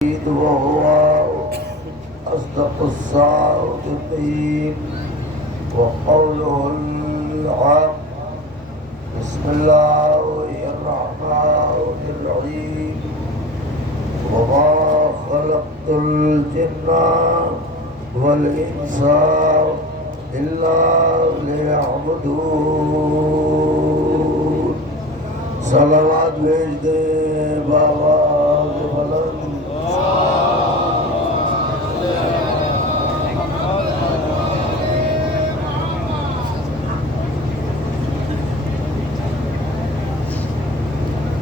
وهو أصدق الصادقين وقوله الحق. بسم الله الرحمن الرحيم. وما خلقت الجن والإنس إلا ليعبدون. صلوات بھیج دے بآواز بلند.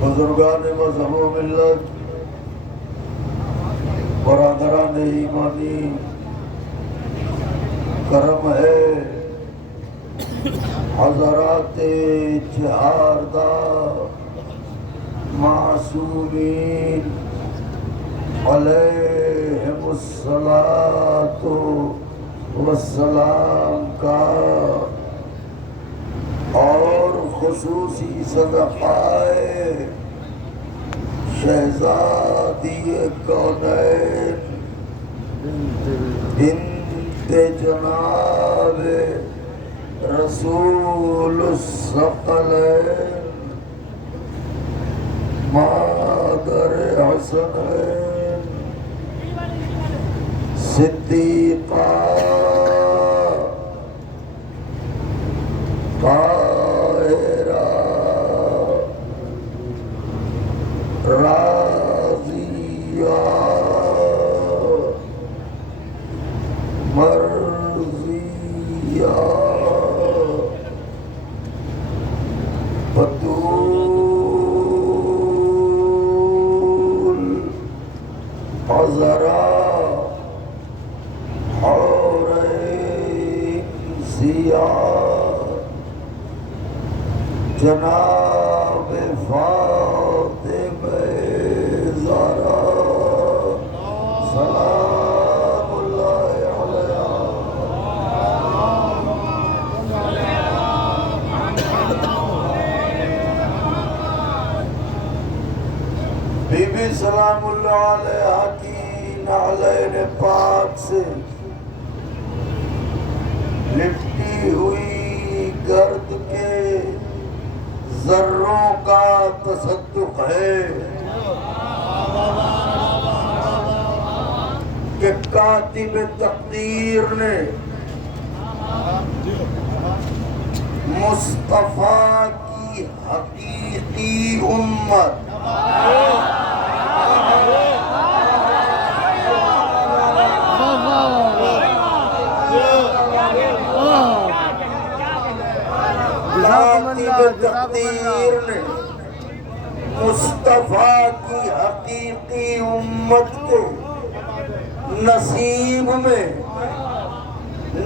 بزرگان مذہب و ملت، برادران ایمانی، کرم ہے حضرات چہاردہ معصومین علیہم الصلاۃ والسلام کا، اور خصوصی صدقائے شہزادی کونین بنت جناب رسول الثقلین مادر حسنین صدیقہ طاہرہ راضیہ مرضیہ بطول عذراء حورین سیاہ جناب فاطمہ زہرا سلام اللہ علیہا. بی بی سلام اللہ علیہا کی نعلین پاک سے لپٹی ہوئی گرد کے ذروں کا تصدق ہے کہ کاتب تقدیر نے مصطفیٰ کی حقیقی امت تقدیر نے مصطفیٰ کی حقیقی امت کے نصیب میں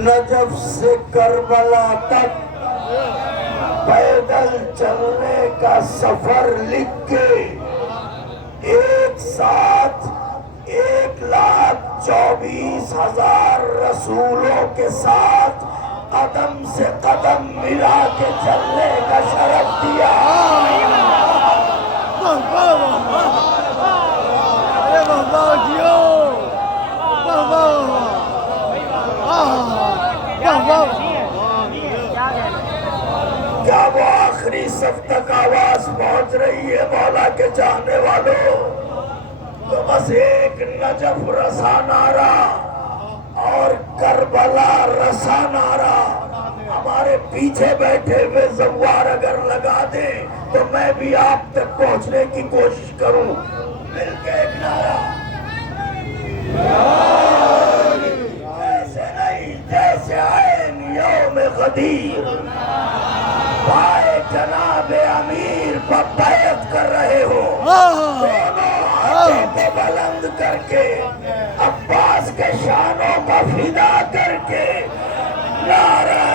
نجف سے کربلا تک پیدل چلنے کا سفر لکھ کے ایک ساتھ 1,24,000 رسولوں کے ساتھ قدم سے قدم ملا کے چلنے کا شرف دیا. کیا وہ آخری صف تک آواز پہنچ رہی ہے مولا کے چاہنے والوں؟ تو بس ایک نجف رسا نعرہ اور کربلا رسا نعرہ ہمارے پیچھے بیٹھے ہوئے زوار اگر لگا دیں تو میں بھی آپ تک پہنچنے کی کوشش کروں. مل کے ایک نعرہ. ایسے نہیں جیسے عین یوم غدیر پائے جناب امیر پر بیعت کر رہے ہو. دونوں ہاتھوں کو بلند کر کے عباس کے شانوں کا فدا کر کے نعرہ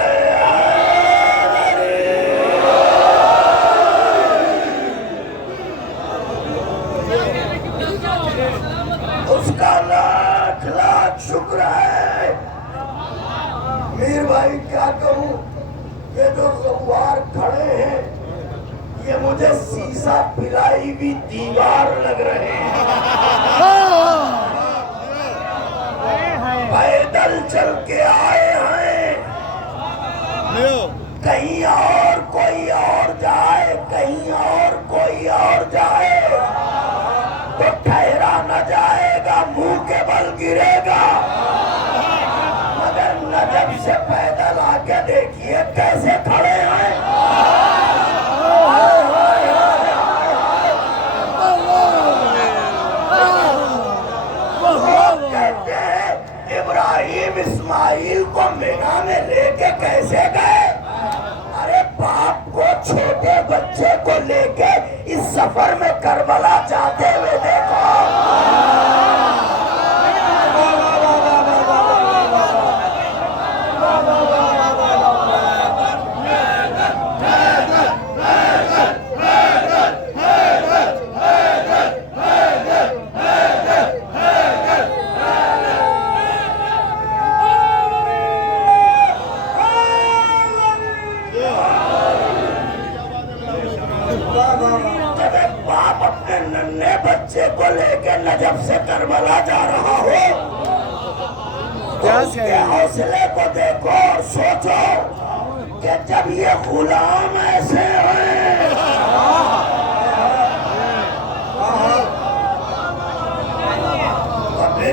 اس کا لاکھ لاکھ شکر ہے. میر بھائی کیا کہوں، یہ جو زوار کھڑے ہیں یہ مجھے سیسا پلائی بھی دیوار لگ رہے ہیں. ابراہیم اسماعیل کو مینا میں لے کے کیسے گئے؟ ارے باپ کو چھوٹے بچے کو لے کے اس سفر میں کربلا جاتے ہوئے دیکھو۔ باپ اپنے ننھے بچے کو لے کے نجف سے کربلا جا رہا ہو، اس کے حوصلے کو دیکھو اور سوچو کہ جب یہ غلام ایسے ہوئے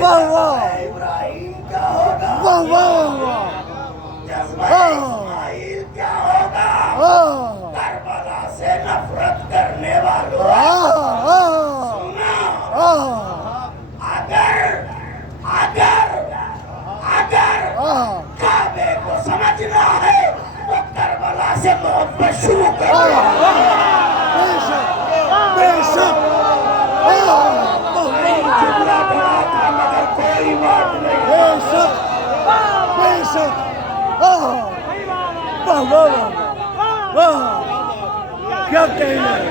ابراہیم کیا ہوگا، جذبہ اسماعیل کیا ہوگا۔ کربلا سے نفرت کرنے والوں سننا، اگر کعبے کو سمجھنا ہے تو کربلا سے محبت شروع کرو۔ جملہ بنا تھا مگر کوئی بات نہیں۔ کیا کہنا ہے؟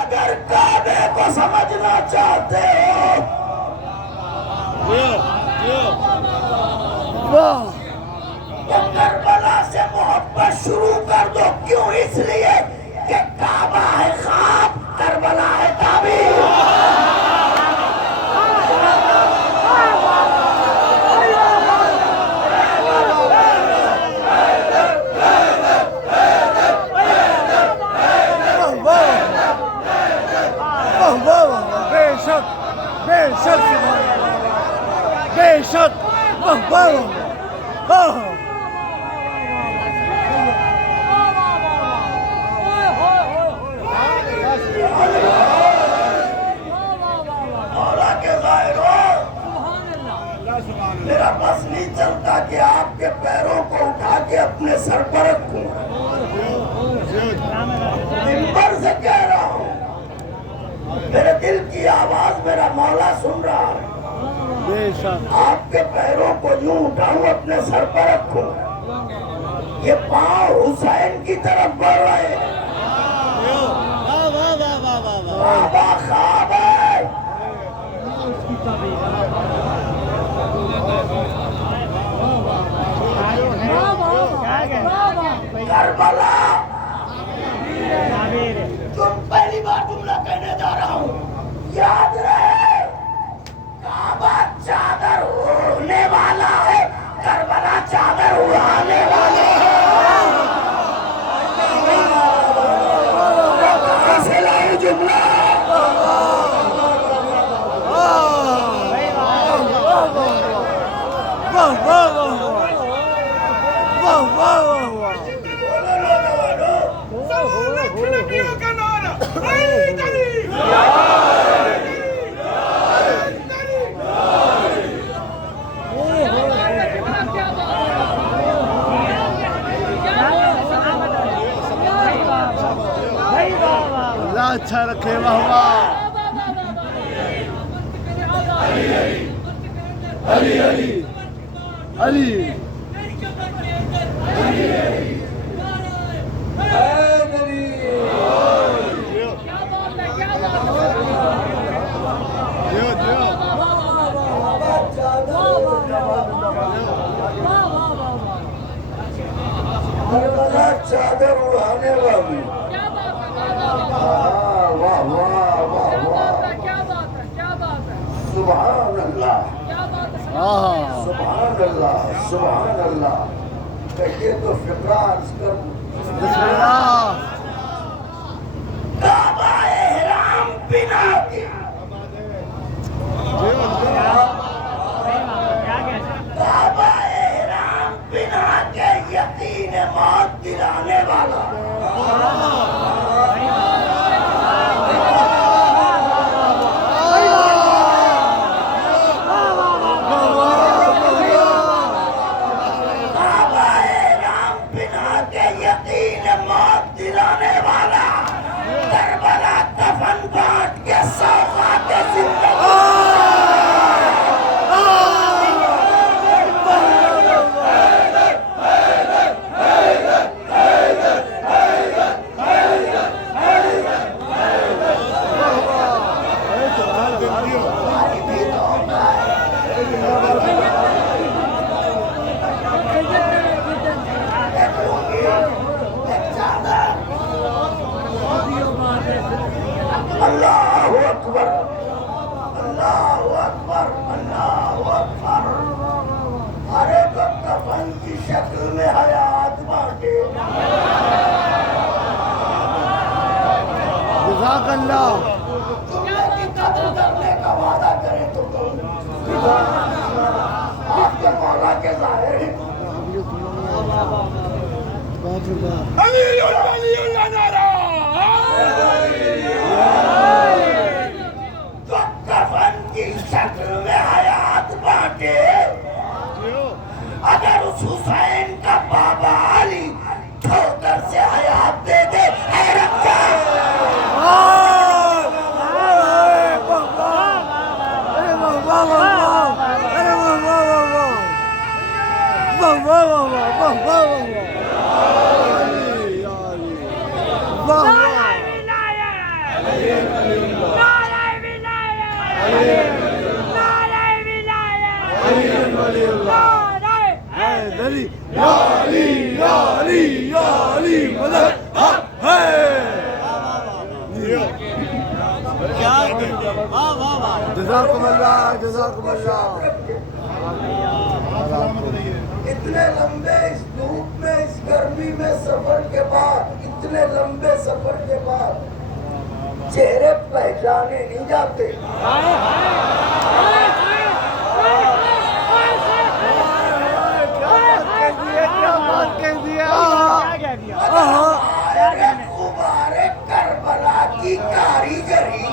اگر کعبے کو سمجھنا چاہتے ہو تو کربلا سے محبت شروع کر دو۔ کیوں؟ اس لیے کہ کعبہ ہے خواب، کربلا ہے تعبیر۔ بے شک مولا کے ظاہروں، میرا بس نہیں چلتا کہ آپ کے پیروں کو اٹھا کے اپنے سر پر رکھوں۔ منبر سے کہہ رہا ہوں، میرے دل کی آواز میرا مولا سن رہا ہے۔ آپ کے پیروں کو یوں اٹھاؤں، اپنے سر پر رکھوں، یہ پاؤں حسین کی طرف بڑھ رہے ہیں۔ بابا خواب ہے، کربلا۔ تم پہلی بار جملہ کہنے جا رہا ہوں، یاد رہے، کعبہ چادر اوڑھنے والا ہے، کربلا چادر اڑانے والے ہیں۔ کہاں سے لائے جملہ؟ اللہ اچھا رکھے۔ واہ علی علی چادر اڑانے والی۔ واہ واہ واہ واہ، سبحان اللہ سبحان اللہ سبحان اللہ۔ کہیے تو فقرہ عرض کر بسم اللہ۔ کعبہ احرام بنا کے، کعبہ اللہ جملے کی قدر کرنے کا وعدہ کریں تو تم آپ کے مولا کے ظاہر ہیں علی اللہ نعرہ تو کفن کی شکل میں حیات بانٹے اگر اس حسین کا بابا علی ٹھوکر سے حیات دے دے حیرت کیا جزاکم اللہ جزاکم اللہ اتنے لمبے اس دھوپ میں اس گرمی میں سفر کے بعد اتنے لمبے سفر کے بعد چہرے پہچانے نہیں جاتے غبارے کربلا کی کاریگری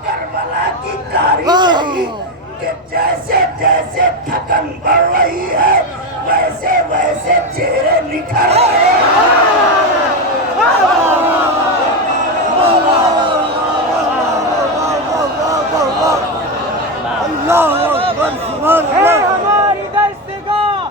کربلا کی کاریگری کہ جیسے جیسے تھکن بڑھ رہی ہے ویسے ویسے چہرے نکھر رہے ہماری دستگاہ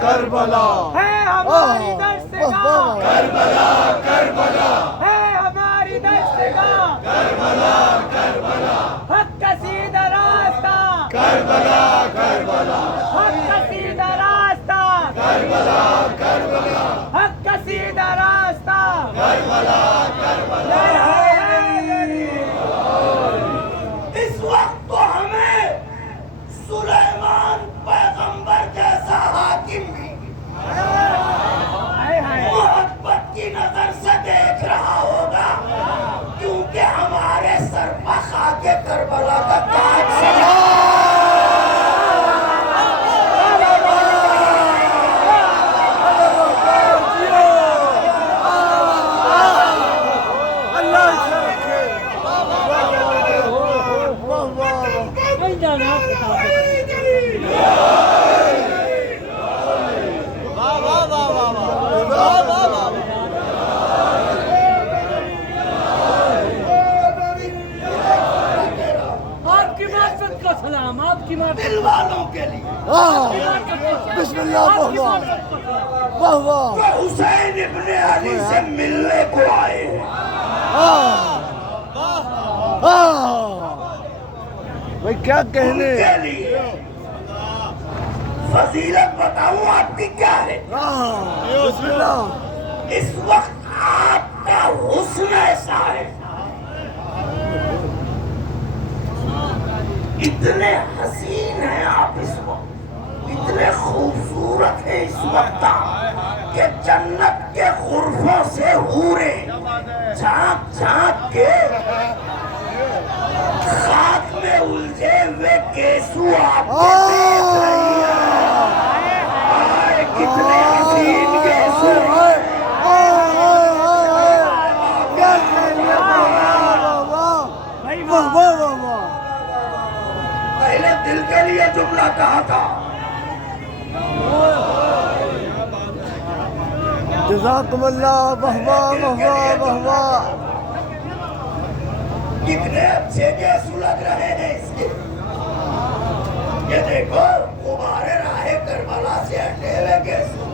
کربلا ہے ہماری دستگاہ کربلا کربلا ہے ہماری دستگاہ کربلا کربلا حق کا سیدھا راستہ کربلا کربلا حق کا سیدھا راستہ کربلا کربلا حق کا سیدھا راستہ کربلا کربلا اس وقت تو ہمیں سلیمان پیغمبر جیسا حاکم بھی محبت کی نظر سے دیکھ رہا ہوگا کیونکہ ہمارے سر پر خاک کربلا کا تاج سجا دل والوں کے لیے بسم اللہ واہ واہ تو حسین ابن علی سے ملنے کو آئے ہیں بھائی کیا کہنے ان کے لیے فضیلت بتاؤں آپ کی کیا ہے بسم اللہ اس وقت آپ کا حسن ایسا ہے اتنے حسین ہیں آپ اس وقت اتنے خوبصورت ہیں اس وقت کہ جنت کے غرفوں سے حوریں جھانک جھانک کے خاک میں الجھے ہوئے کیسو آپ کے دیکھ رہی ہیں آئے کتنے حسین کیسو پہلے دل کے لیے جملہ کہا تھا جزاکم اللہ واہ واہ واہ کتنے اچھے گیسو لگ رہے ہیں اس کے یہ دیکھو غبارے راہ کربلا سے ہٹے ہوئے گیسو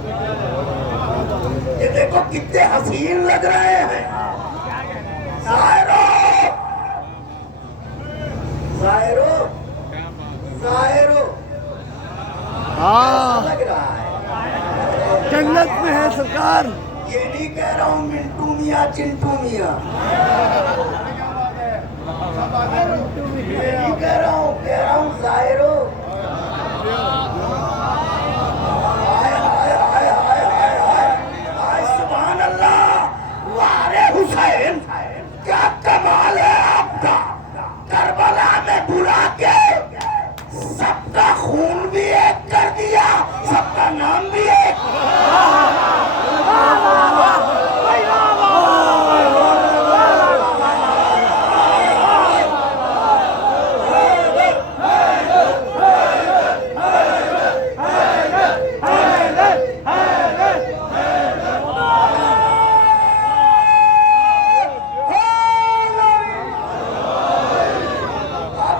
یہ دیکھو کتنے حسین لگ رہے ہیں ظاہرو ظاہرو ظاہرو ہاں لگ رہا ہے جنت میں ہے سرکار یہ نہیں کہہ رہا ہوں منٹو میاں چنٹو میاں یہ نہیں کہہ رہا ہوں ظاہرو حسین کیا کمال ہے آپ کا، کربلا میں بلا کے سب کا خون بھی ایک کر دیا، سب کا نام بھی ایک۔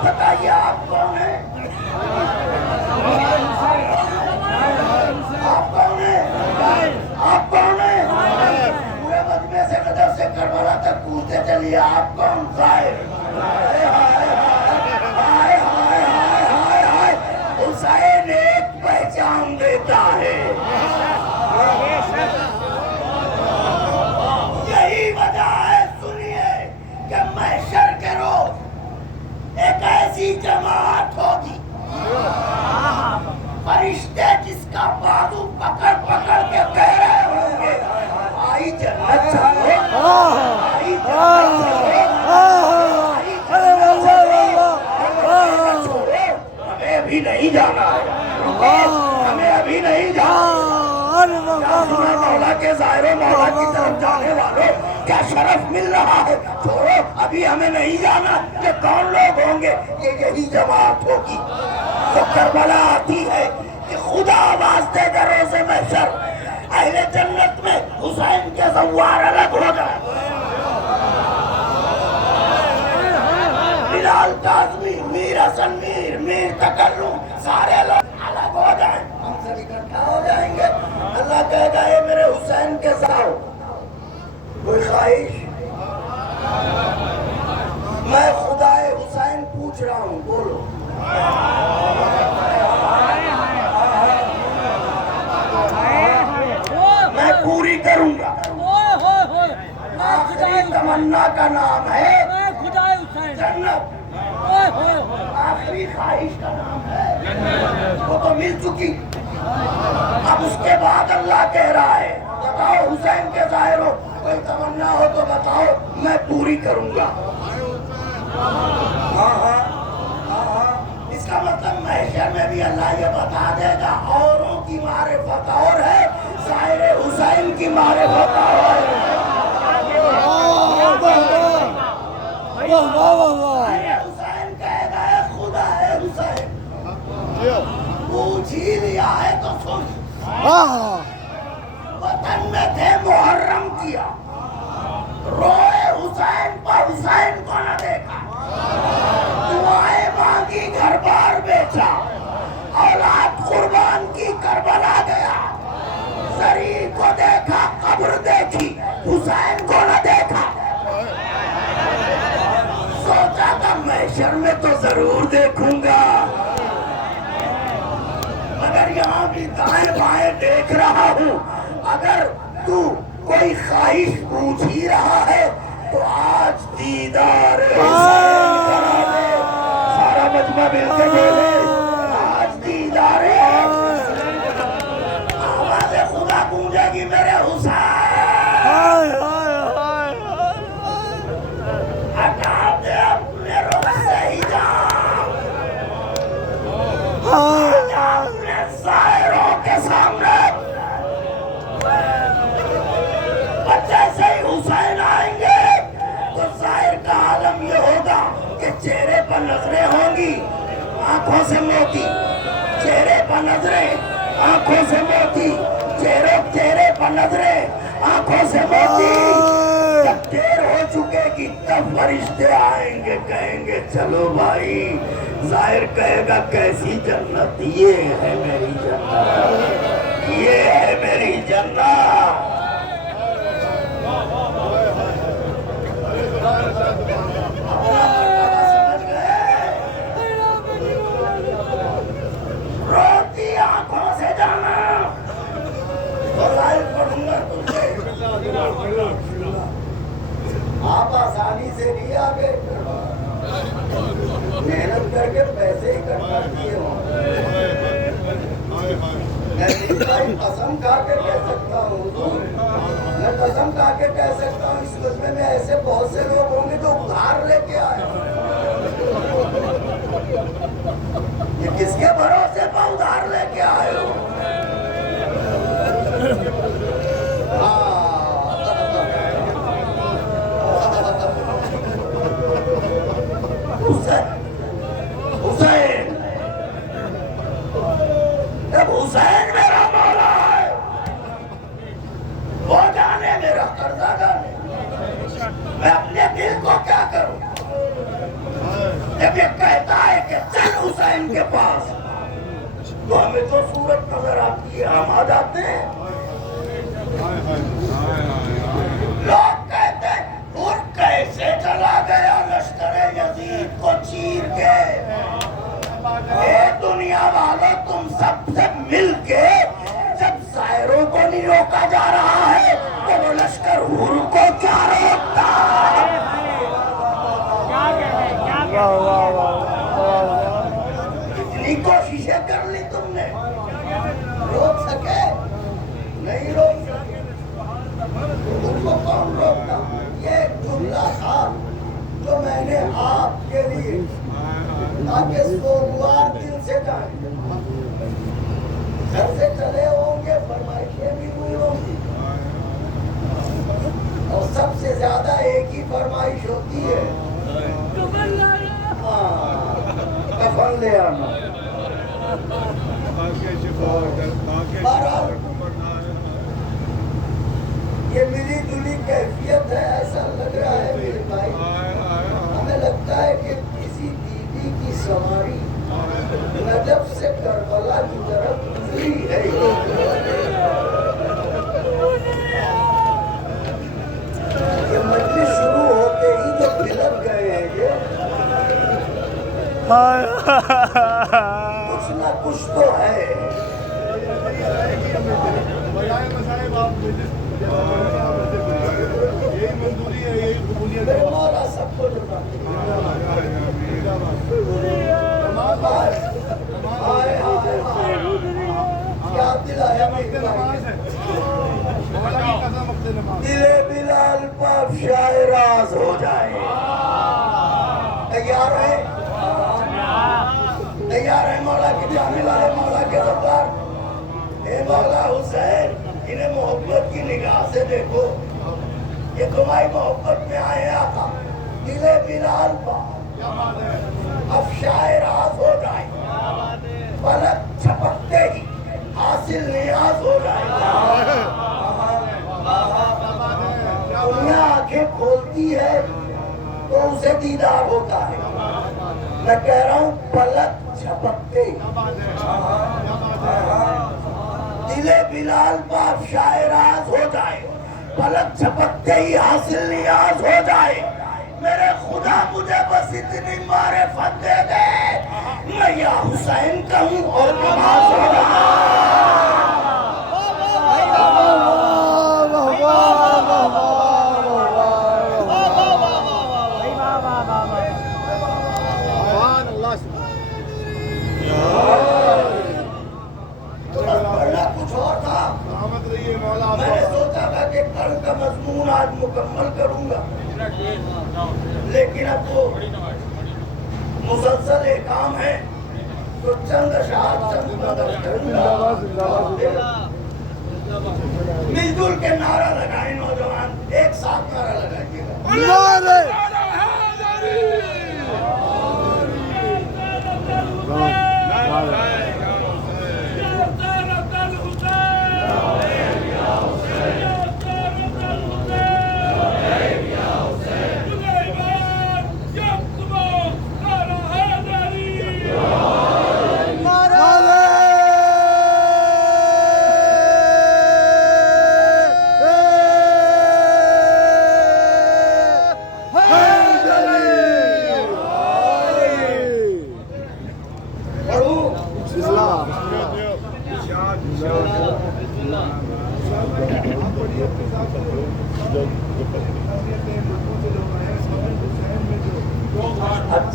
بتائیے آپ کون ہیں؟ آپ کون ہیں؟ آپ کون ہیں؟ پورے مجمع سے قدر سے کربلا تک پوچھتے چلیے آپ کون؟ ظاہر حسین ایک پہچان دیتا ہے۔ یہی وجہ ہے، سنیے، کہ محشر کے روز ایک ایسی جماعت ہوگی، فرشتے جس کا بازو پکڑ پکڑ کے کہہ رہے ہوں گے آئی جنت چلو، آئی جنت چلو، آئی جنت چلو، ہمیں ابھی نہیں جانا ہے، ہمیں ابھی نہیں جانا۔ مولا کے ظاہر و مولا کی طرف جانے والوں کیا شرف مل رہا ہے، چھوڑو ابھی ہمیں نہیں جانا۔ یہ کون لوگ ہوں گے؟ یہ یہی جماعت ہوگی۔ تو کربلا آتی ہے کہ خدا آواز دے گا روز محشر، اہل جنت میں حسین کے زوار الگ ہو جائیں، بلال کاظمی، میر حسن میر، میر تکلم، سارے لوگ الگ ہو جائیں، ہم سب اکٹھا ہو جائیں گے۔ اللہ کہے گا اے میرے حسین کے ساتھ کوئی خواہش؟ میں خدا حسین پوچھ رہا ہوں، بولو۔ میں پوری کروں گا۔ آخری تمنا کا نام ہے جنت، آخری خواہش کا نام ہے، وہ تو مل چکی۔ اب اس کے بعد اللہ کہہ رہا ہے بتاؤ حسین کے ظاہر ہو، کوئی تمنا ہو تو بتاؤ، میں پوری کروں گا۔ اس کا مطلب محشر میں بھی اللہ یہ بتا دے گا اوروں کی معرفت اور ہے، ظاہر حسین کی معرفت اور ہے۔ حسین کہے گا اے خدا ہے حسین، پوچھ ہی لیا ہے تو سن، وطن میں تھے محرم کیا، روئے حسین پر حسین کو نہ دیکھا، دعائیں مانگی گھر بار بیچا، اولاد قربان کی کربلا گیا، زری کو دیکھا قبر دیکھی، حسین کو نہ دیکھا، سوچا تھا محشر میں تو ضرور دیکھوں گا، مگر یہاں بھی دائیں بائیں دیکھ رہا ہوں، اگر تو کوئی خواہش پوچھ ہی رہا ہے تو آج دیدار حسین کرا دے، سارا مجمع مل کے بولے آج دیدار، آواز خدا گونجے گی میرے حسین، ہٹا دے اپنے رخ سے حجاب، آجا اپنے ظاہروں کے سامنے، جیسے ہی حسین آئیں گے تو ظاہر کا عالم یہ ہوگا کہ چہرے پر نظریں ہوں گی آنکھوں سے موتی، چہرے پر نظریں آنکھوں سے موتی، چہرے پر نظریں آنکھوں سے موتی، جب دیر ہو چکے گی تب فرشتے آئیں گے کہیں گے چلو بھائی، ظاہر کہے گا کیسی جنت، یہ ہے میری جنت، یہ ہے میری جنت۔ روتی آنکھوں سے جانا، آپ آسانی سے نہیں آگے، محنت کر کے پیسے اکٹھا کیے ہوں، میں قسم کھا کے کہہ سکتا ہوں، میں قسم کھا کے کے کہہ سکتا ہوں اس مجمع میں ایسے بہت سے لوگ ہوں گے جو ادھار لے کے آئے یہ کس کے بھروسے پہ ادھار لے کے آئے ہو حسین جب حسین میرا مولا ہے وہ جانے میرا قرضہ جانے میں اپنے دل کو کیا کروں جب یہ کہتا ہے کہ چل حسین کے پاس تو ہمیں تو صورت نظر آتی ہے ہم آ جاتے ہیں لوگ کہتے ہیں اور کیسے چلا گیا لشکر یزید کو چیر کے اے دنیا والوں تم سب سے مل کے جب ظاہروں کو نہیں روکا جا رہا ہے تو وہ لشکر حور کو کیا روکتا ہے اتنی کوششیں کر لی تم نے روک سکے نہیں روک سکے ان کو کون روکتا یہ ایک جملہ تھا جو میں نے آپ کے لیے تاکہ سوگوار دل سے جائیں گھر سے چلے ہوں گے فرمائشیں بھی ہوئی ہوں گی اور سب سے زیادہ ایک ہی فرمائش ہوتی ہے کفن لے آنا بہرحال یہ ملی جلی کیفیت ہے ایسا لگ رہا ہے میرے بھائی ہمیں لگتا ہے کہ کسی بیوی کی سواری نجف سے کربلا کی طرف گزری ہے یہ مجلس شروع ہوتے ہی جو بلک گئے ہیں یہ کچھ نہ کچھ تو ہے میرے مولا سب کو کیا دلایا دل بلال پاپ شاہ راز ہو جائے تیار ہے تیار ہے مولا کی جانے والے مولا کے دربار اے مولا حسین انہیں محبت کی نگاہ سے دیکھو یہ تمہاری محبت میں آئے آقا دل بلال پاپ اب شاہ راز ہو جائے پلک چھپکتے ہی حاصل نیاز ہو جائے دنیا آنکھیں کھولتی ہے تو اسے دیدار ہوتا ہے میں کہہ رہا ہوں پلک چھپکتے ہی دل بلال پاپ شاہ راز ہو جائے پلک چھپکتے ہی حاصل نیاز ہو جائے میرے خدا مجھے بس اتنی معرفت دے دے میں یا حسین کہوں اور نماز ہو پڑھنا کچھ اور تھا میں نے سوچا تھا کہ کل کا مضمون آج مکمل کروں گا لیکن اب وہ مسلسل ایک کام ہے تو چند اشعار چند نظر کروں گا مل جل کے نعرہ لگائیں نوجوان ایک ساتھ نعرہ لگائیے گا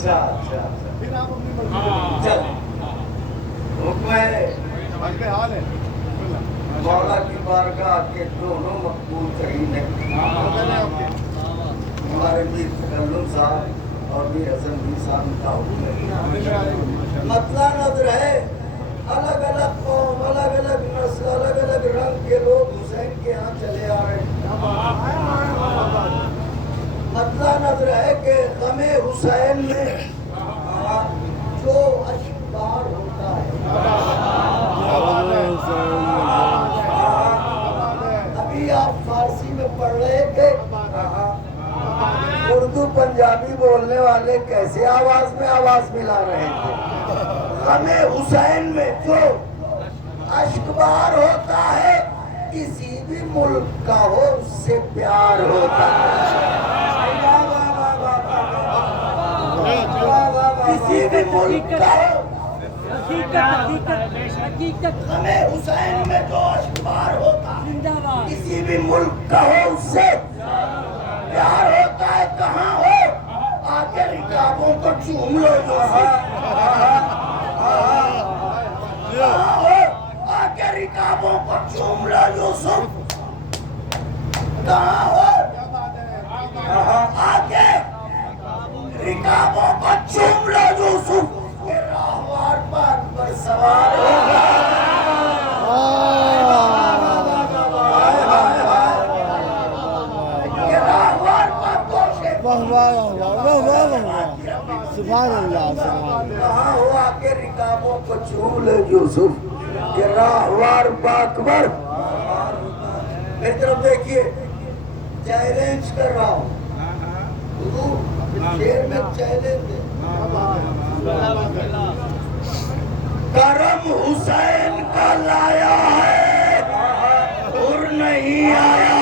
اچھا اچھا چل حکم ہے مولا کی بارگاہ کے دونوں مقبول ترین ہیں، ہمارے میر تکلم صاحب اور میر حسن بھی صاحب کا حکم ہے۔ مطلع نظر ہے، الگ الگ قوم، الگ الگ نسل، الگ الگ رنگ کے لوگ حسین کے ہاں چلے آ رہے ہیں۔ مطلع نظر ہے کہ غم حسین میں جو اشکبار ہوتا ہے، ابھی آپ فارسی میں پڑھ رہے تھے، اردو پنجابی بولنے والے کیسے آواز میں آواز ملا رہے تھے۔ غم حسین میں جو اشکبار ہوتا ہے، کسی بھی ملک کا ہو اس سے پیار ہوتا ہے۔ کسی بھی ملک کا ہو، غم حسین میں جو اشکبار ہوتا ہے، کسی بھی ملک کا ہو اس سے پیار ہوتا ہے۔ کہاں ہو آ کے رکابوں کو چوم لو یوسف، کہاں ہو آ کے رکابوں کو چوم لو یوسف، کہاں ہو آ کے رکابوں کو چوم لو یوسف، کہ راہوار پر سوار ہوگا۔ سبحان اللہ، کہاں ہو آ کے رکابوں کو چوم لے یوسف، کہ راہوار باکبر۔ میری طرف دیکھیے، چیلنج کر رہا ہوں، حضور شیر میں چیلنج ہے۔ کرم حسین کا لایا ہے اور نہیں آیا،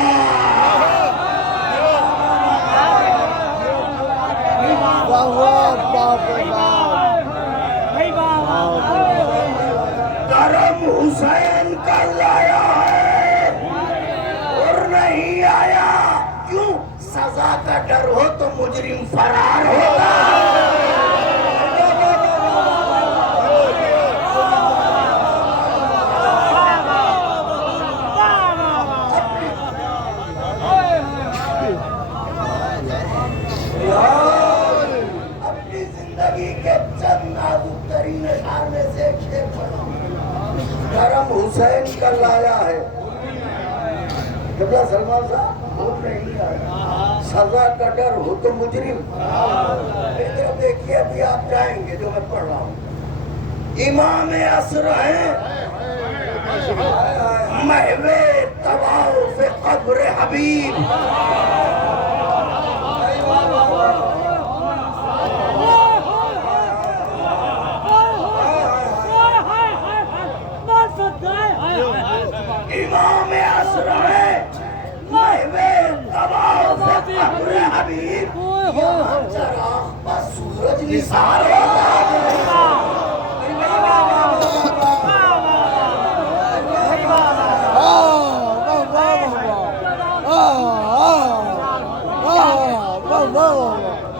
کرم حسین کا لایا ہے اور نہیں آیا۔ کیوں؟ سزا کا ڈر ہو تو مجرم فرار ہوگا۔ اپنی زندگی کے چند نازک ترین اشعار میں سے ایک شعر پڑھا، کرم حسین کا لایا ہے۔ قبلہ سلمان صاحب اور نہیں آیا، سزا کا ڈر ہو تو مجرم۔ میری طرف دیکھیے، ابھی آپ جائیں گے جو میں پڑھ رہا ہوں۔ امام عصر ہیں، محو طواف قبر حبیب، امام عصر ہے، محو طواف قبر حبیب، یہاں چراغ پر سورج نثار ہوگا۔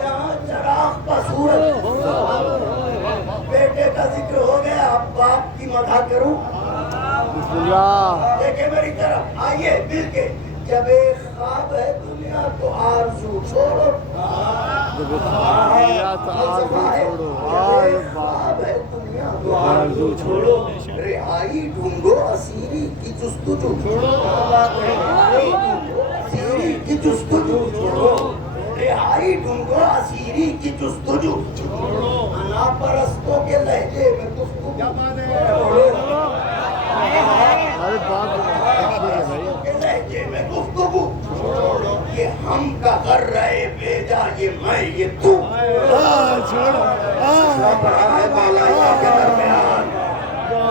یہاں چراغ پر سورج، بیٹے کا ذکر ہو گیا، اب باپ کی مدح کروں۔ بسم اللہ، دیکھیں میری طرف، آئیے مل کے۔ جب ایک خواب ہے دنیا تو آرزو چھوڑو، جب خواب ہے دنیا تو آرزو چھوڑو، رہائی ڈھونڈو اسیری کی جستجو چھوڑو، اسیری کی جستجو چھوڑو، رہائی ڈھونڈو اسیری کی جستجو چھوڑو، انا پرستوں کے لہجے میں گفتگو چھوڑو، کے لہجے میں گفتگو چھوڑو، یہ ہم کا کر رہے بھیجا، یہ میں یہ تو کے درمیان۔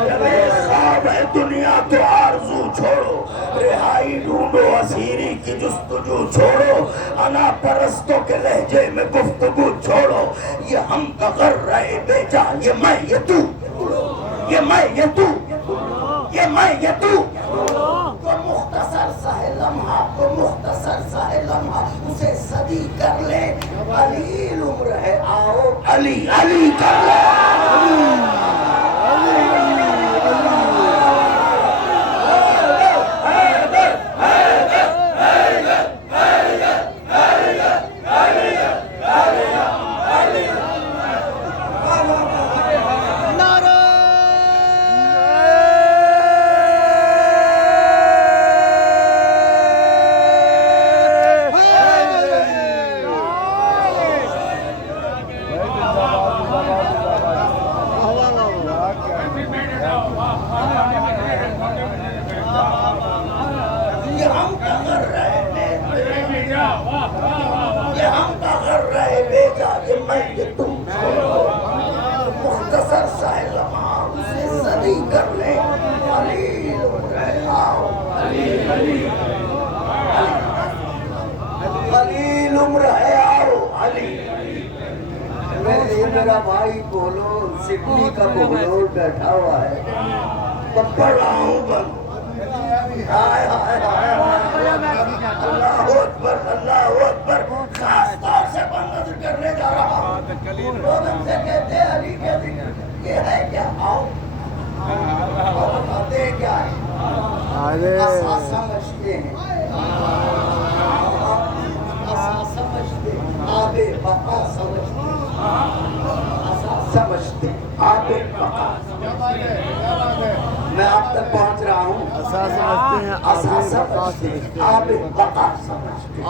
جب ایک خواب ہے دنیا تو آرزو چھوڑو، رہائی ڈھونڈو اسیری کی جستجو چھوڑو، انا پرستوں کے لہجے میں گفتگو چھوڑو، یہ ہم کا کر رہے بھیجا، یہ میں یہ تو، یہ میں یہ تو، یہ میں یہ تو۔ کو مختصر سا ہے لمحہ، کو مختصر سا ہے لمحہ، اسے صدی کر لے، قلیل عمر ہے، آؤ علی علی کر لے۔ قلیل عمر ہے آؤ علی میرا بھائی بولو سڈنی کا بولو بیٹھا ہوا ہے پڑھ رہا ہوں ہائے ہائے ہائے اللہ اکبر اللہ اکبر خاص طور سے بند کرنے جا رہا ہوں لوگ ہم سے کہتے ہیں علی کے ذکر یہ ہے کیا آؤ اور بتاتے ہیں کیا ہے اساس سمجھتے ہیں اساس سمجھتے آب بقا سمجھتے اساس سمجھتے آب بقا میں آپ تک پہنچ رہا ہوں اساس سمجھتے آب بقا سمجھتے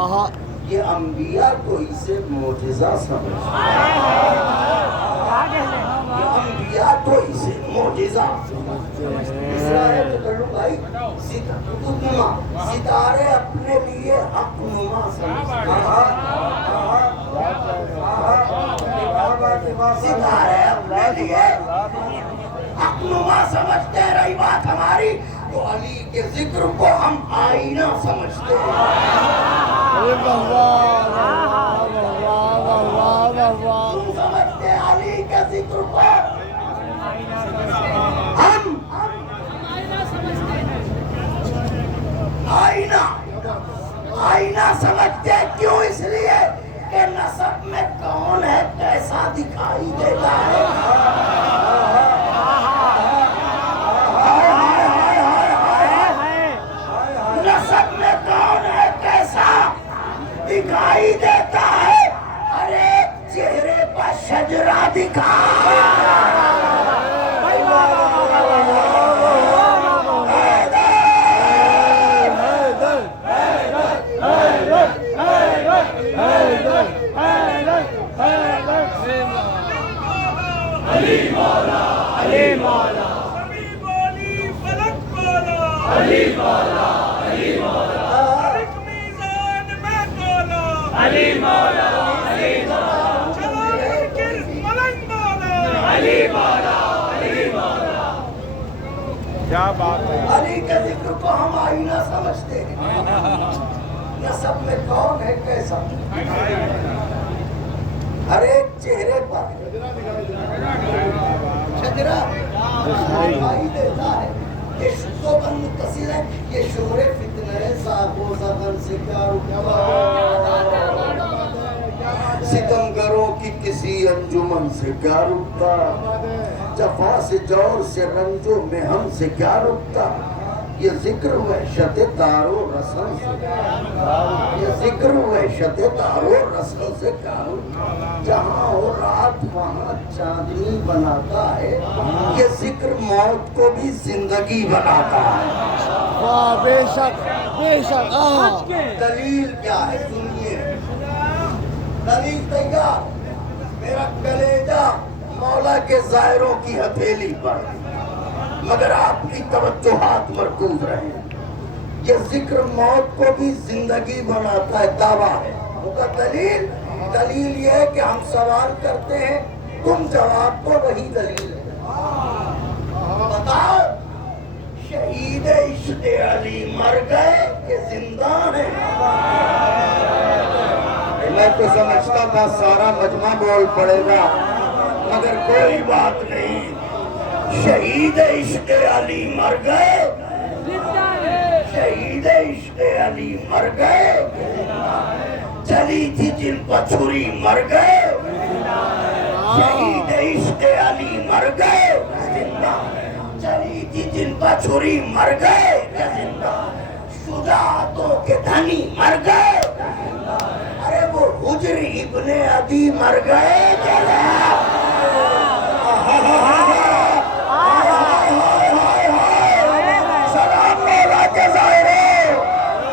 یہ انبیاء کو اسے معجزہ سمجھتے یہ انبیاء کو اسے معجزہ بھائی ستارے اپنے لیے حق نما ستارے اپنے لیے حق نما سمجھتے ہیں رہی بات ہماری تو علی کے ذکر کو ہم آئینہ سمجھتے ہیں تم سمجھتے ہیں علی کے ذکر کو ہم آئینہ سمجھتے ہیں کیوں اس لیے کہ نسب میں کون ہے کیسا دکھائی دیتا ہے نسب میں کون ہے کیسا دکھائی دیتا ہے ہر ایک چہرے پر شجرا دکھائی علی مولا علی مولا علی بولی فلک بولا علی مولا علی مولا ایک میزان میں تولا علی مولا علی مولا چلا کر پلنگ بولا علی مولا علی مولا کیا بات ہے علی کے ذکر کو ہم آئینہ سمجھتے ہیں نسب میں کون ہے کیسا ہر ایک چہرے پر شجرا دکھائی دیتا ہے یہ شد و بند متصل ہے یہ شور فتنہ صاحب و زغن سے کیا رکھتا ستمگروں کی کسی انجمن سے کیا رکتا جفا سے جور سے رنجو میں ہم سے کیا رکتا یہ ذکر وحشت تار و رسل سے یہ ذکر وحشت تار و رسل سے کیا رکتا جہاں ہو رات وہاں چاندنی بناتا ہے یہ ذکر موت کو بھی زندگی بناتا ہے واہ بے شک دلیل کیا ہے سنیے دلیل تیار میرا کلیجہ مولا کے زائروں کی ہتھیلی پر مگر آپ کی توجہات مرکوز رہے یہ ذکر موت کو بھی زندگی بناتا ہے دعویٰ ہے ان کا دلیل یہ ہے کہ ہم سوال کرتے ہیں تم جواب تو وہی دلیل ہے بتاؤ شہید عشق علی مر گئے کہ زندہ ہیں میں تو سمجھتا تھا سارا مجمع بول پڑے گا مگر کوئی بات نہیں شہید عشق علی مر گئے شہید عشق علی مر گئے چلی تھی جن پر چھری مر گئے شہید عشق علی مر گئے چلی تھی جن پر چھری مر گئے شجاعتوں کے دھنی مر گئے ارے وہ حجر ابن عدی مر گئے سلام مولا کے ظاہروں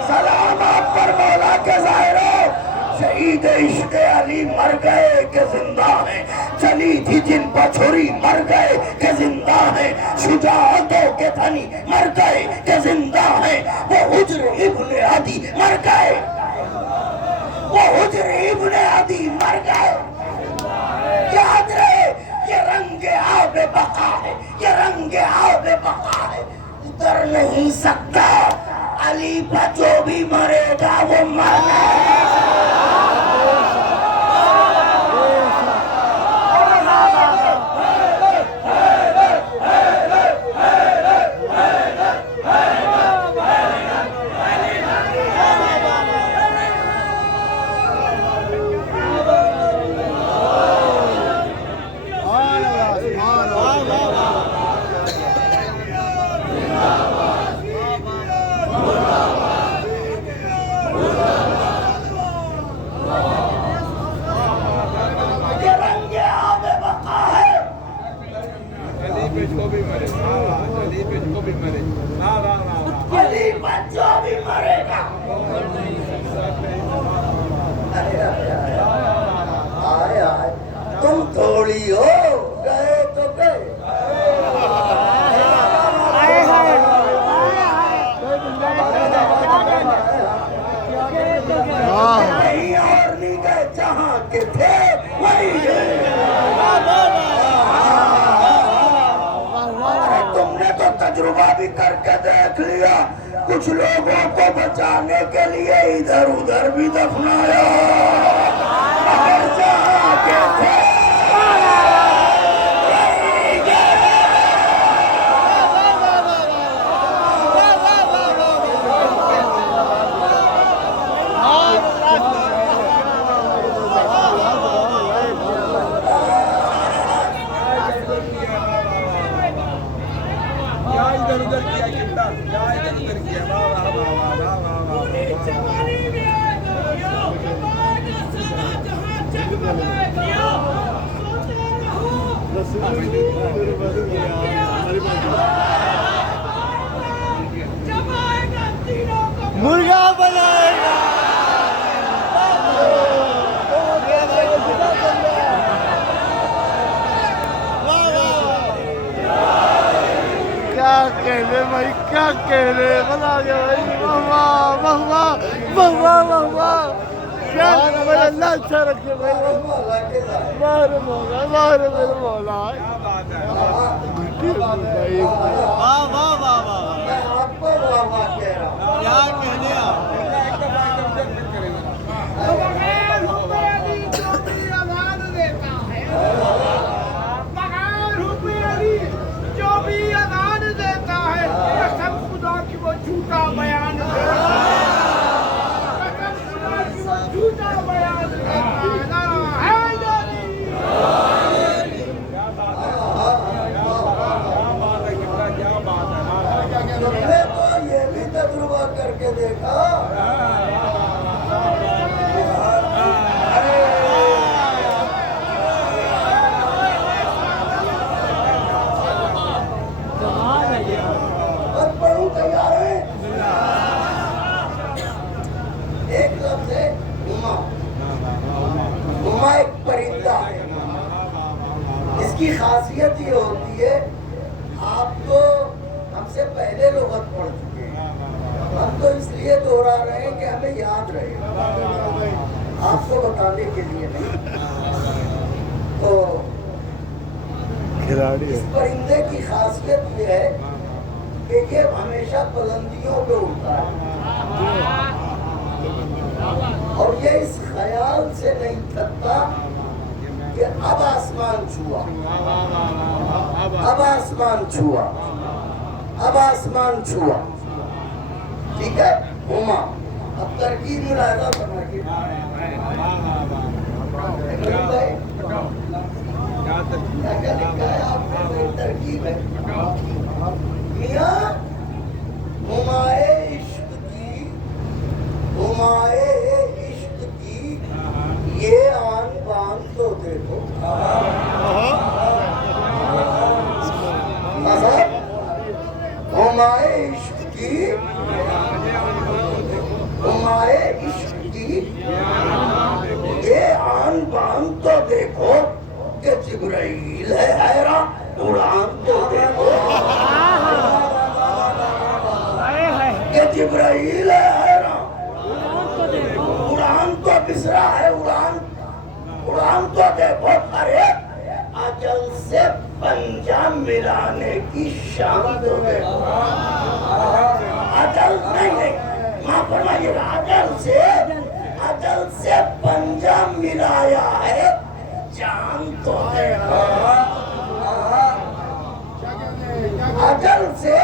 سلام آپ پر مولا کے ظاہروں شہید عشق علی مر گئے کہ زندہ ہیں چلی تھی جن پر چھری مر گئے کہ زندہ ہیں شجاعتوں کے دھنی مر گئے کہ زندہ ہیں وہ حجر ابن عدی مر گئے وہ حجر ابن عدی مر گئے یاد رہے یہ رنگ آب بقا ہے یہ رنگ آب بقا ہے اتر نہیں سکتا علی پر جو بھی مرے گا وہ مرنا ہے وہی گئے جہاں کے تھے وہی گئے. تم نے تو تجربہ بھی کر کے دیکھ لیا, کچھ لوگوں کو بچانے کے لیے ادھر ادھر بھی دفنایا. اگر جہاں کے تھے مرغا بنائے گا. کیا کہنے بھائی, کیا کہنے, بنا گیا بھائی. واہ واہ واہ واہ واہ واہ, کیا اللہ اچھا رکھے بھائی. مارے مولا, مارے میرے مولا. واہ واہ واہ واہ, کیا کہنے آپ. بغیر حب علی جو بھی اذان دیتا ہے, بغیر حب علی جو بھی اذان دیتا ہے, قسم خدا کی وہ جھوٹا بیان دیتا ہے. قسم خدا کی وہ جھوٹا بیان دیتا ہے. تم نے تو یہ بھی تجربہ کر کے دیکھا. بس پڑھوں, تیار ہے. ایک لفظ ہے ہما. ہما ایک پرندہ ہے. اس کی خاصیت یہ ہوتی ہے, آپ تو ہم سے پہلے لغت پڑھ چکے ہیں, ہم تو اس لیے دوہرا رہے ہیں کہ ہمیں یاد رہے, آپ کو بتانے کے لیے نہیں. تو اس پرندے کی خاصیت یہ ہے کہ یہ ہمیشہ بلندیوں پہ اڑتا ہے, اور یہ اس خیال سے نہیں تھکتا کہ اب آسمان چھوا, اب آسمان چھوا, اب آسمان چھوا. ٹھیک ہے, ہما. اب ترکیب ملاحظہ کرنا کہ کیا لکھا ہے آپ نے, ترکیب ہے. میاں ہمائے عشق کی, ہمائے عشق کی یہ آن بان تو دیکھو. ہمائے عشق کی, ہمائے عشق کی یہ آن بان تو دیکھو, کہ جبرائیل ہے حیران اڑان تو دیکھو. کہ جبرائیل ہے حیران اڑان تو بسرا ہے, اڑان تو دیکھو. ارے اجل سے پنجہ ملانے کی شان تو دیکھو. اجل نہیں, ماں فرمائیے گا, اجل سے پنجہ ملایا ہے جان تو دیکھو. اجل سے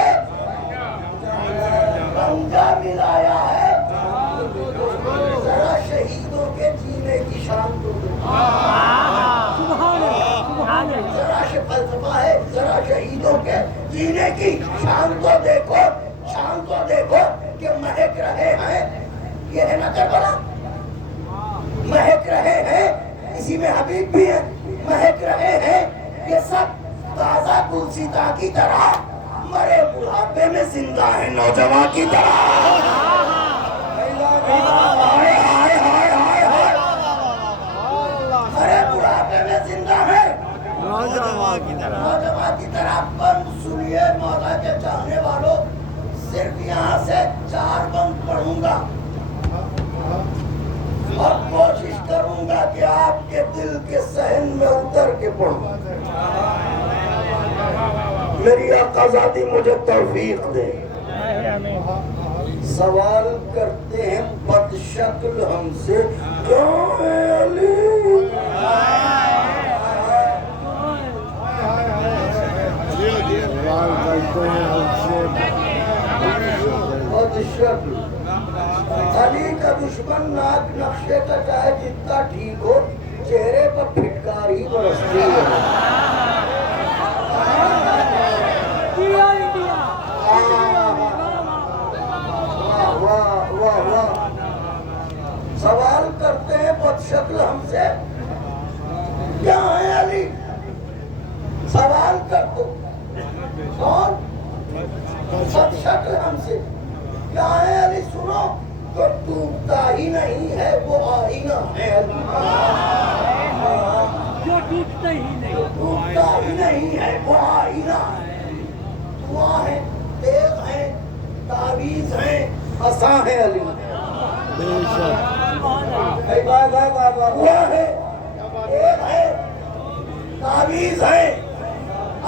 پنجہ ملایا ہے, ذرا شہیدوں کے جینے کی شان تو دیکھو. ذرا فلسفہ ہے, ذرا شہیدوں کے جینے کی شان تو دیکھو. شان تو دیکھو کہ مہک رہے ہیں, یہ ہے نا کربلا, مہک رہے ہیں, اسی میں حبیب بھی ہے, مہک رہے ہیں. یہ سب تازہ گلسیتا کی طرح مرے بڑھاپے میں زندہ ہے نوجوان کی طرح. مرے بڑھاپے میں زندہ ہے نوجوان کی طرح. بند سنیے مولا کے چاہنے والوں, صرف یہاں سے 4 بند پڑھوں گا اور کوشش کروں کہ آپ کے دل کے صحن میں اتر کے پڑھوں. میری آقا ذاتی مجھے توفیق دے. سوال کرتے ہیں بد شکل ہم سے کیوں ہے علی؟ سوال کرتے ہیں ہم سے بد شکل. علی کا دشمن ناک نقشے کا چاہے جتنا ٹھیک ہو چہرے پر پھٹکار ہی برستی ہے. واہ واہ واہ. سوال کرتے ہیں بد شکل ہم سے کیا ہے علی؟ سوال کر دو کون بد شکل ہم سے کیا ہے علی؟ سنو تو ٹوٹتا ہی نہیں ہے وہ آئینہ ہے علی. جو ٹوٹتا ہی نہیں ٹوٹتا ہی نہیں ہے وہ آئینہ ہے. دعا ہے، تیغ ہے، تعویذ ہے، عصا ہے علی. بے شک دعا ہے، تیغ ہے، تعویذ ہے،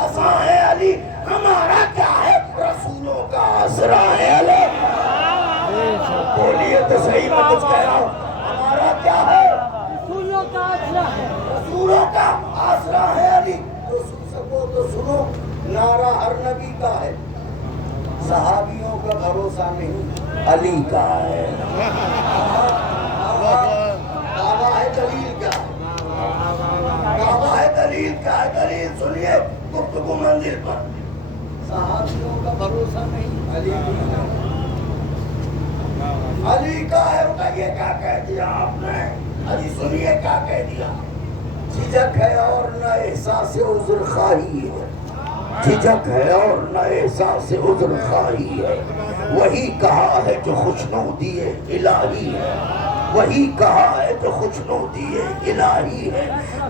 عصا ہے علی. ہمارا کیا ہے؟ رسولوں کا آسرا ہے علی. بولیے تو صحیح میں کچھ کہہ رہا ہوں. ہمارا کیا ہے؟ رسولوں کا آسرا ہے. رسولوں کا آسرا ہے علی. تو سن سکو تو سنو، نعرہ ہر نبی کا ہے، صحابیوں کا بھروسہ نہیں، علی کا ہے. دعویٰ ہے دلیل کیا ہے؟ دعویٰ ہے دلیل کیا ہے؟ دلیل سنیے گفتگو منزل پر. صحابیوں کا بھروسہ نہیں، علی کا. علی کا ہے. یہ کیا کہہ دیا آپ نے؟ علی سنیے کیا کہہ دیا. جھجک ہے اور نہ احساس عذر خواہی ہے. جھجک ہے اور نہ احساس عذر خواہی ہے. وہی کہا ہے جو خوشنودی الہی ہے. وہی کہا ہے جو خوشنودی الہی ہے.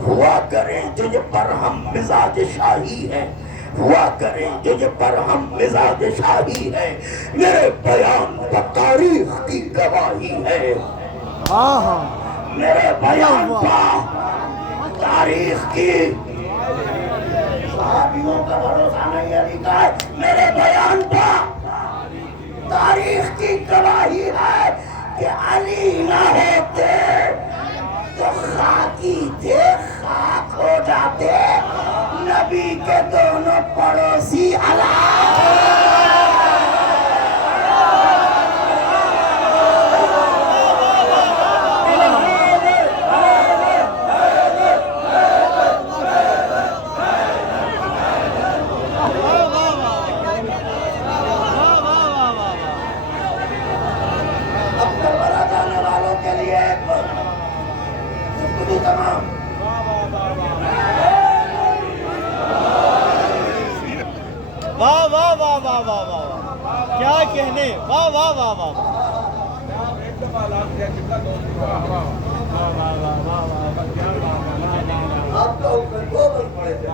ہوا کریں جو یہ برہم مزاج شاہی ہے. ہوا کریں جو یہ برہم مزاج شاہی ہے. میرے بیان پر تاریخ کی گواہی ہے. میرے بیان پر تاریخ کی. صحابیوں کا بھروسہ نہیں علی کا ہے. میرے بیان پر تاریخ کی گواہی ہے کہ علی نہ ہوتے تو خاکی تھے، خاک ہو جاتے نبی کے دونوں پڑوسی. واہ واہ واہ واہ واہ واہ، کیا کہنے. واہ واہ واہ واہ آپ کا حکم دو بند پڑے تھے.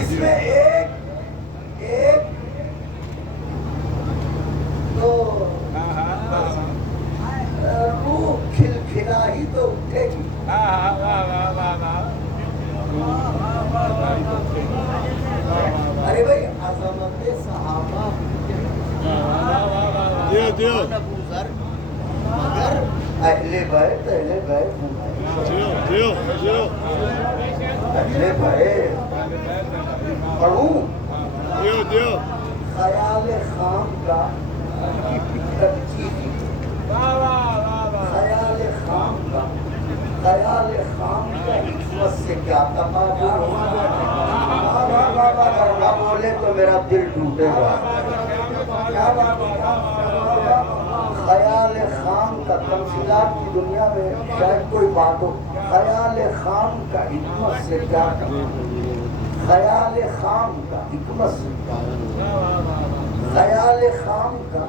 اس میں ایک تو روح کھلکھلا ہی تو اٹھے گی. ارے بھائی عظمت صحابہ ابو ذر مگر اہل بیت اہل بیت پڑھوں. خیال خام کا کچی تھی. خیال خام کا حکمت سے کیا تقابل ہوگا. اگر نہ بولے تو میرا دل ٹوٹے گا. خیال خام کا تمثیلات کی دنیا میں شاید کوئی بات ہو. خیال خام کا حکمت سے کیا خیال خام کا حکمت سے خیال خام کا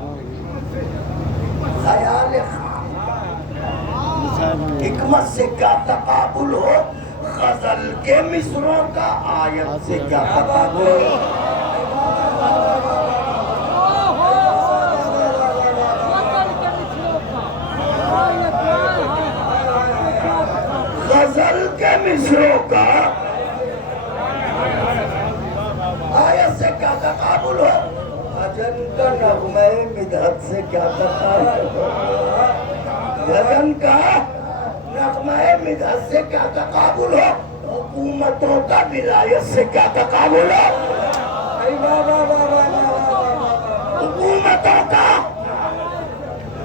حکمت سے کیا تقابل ہو. غزل کے مصروں کا آیت سے کیا تقابل ہو. غزل کے مصروں کا آیت سے کیا تقابل ہو؟ بھجن کا نغمہ مدحت سے کیا تقابل ہو؟ بھجن کا نغمہ مدحت سے کیا تقابل ہو؟ حکومتوں کا ولایت سے کیا تقابل ہو؟ حکومتوں کا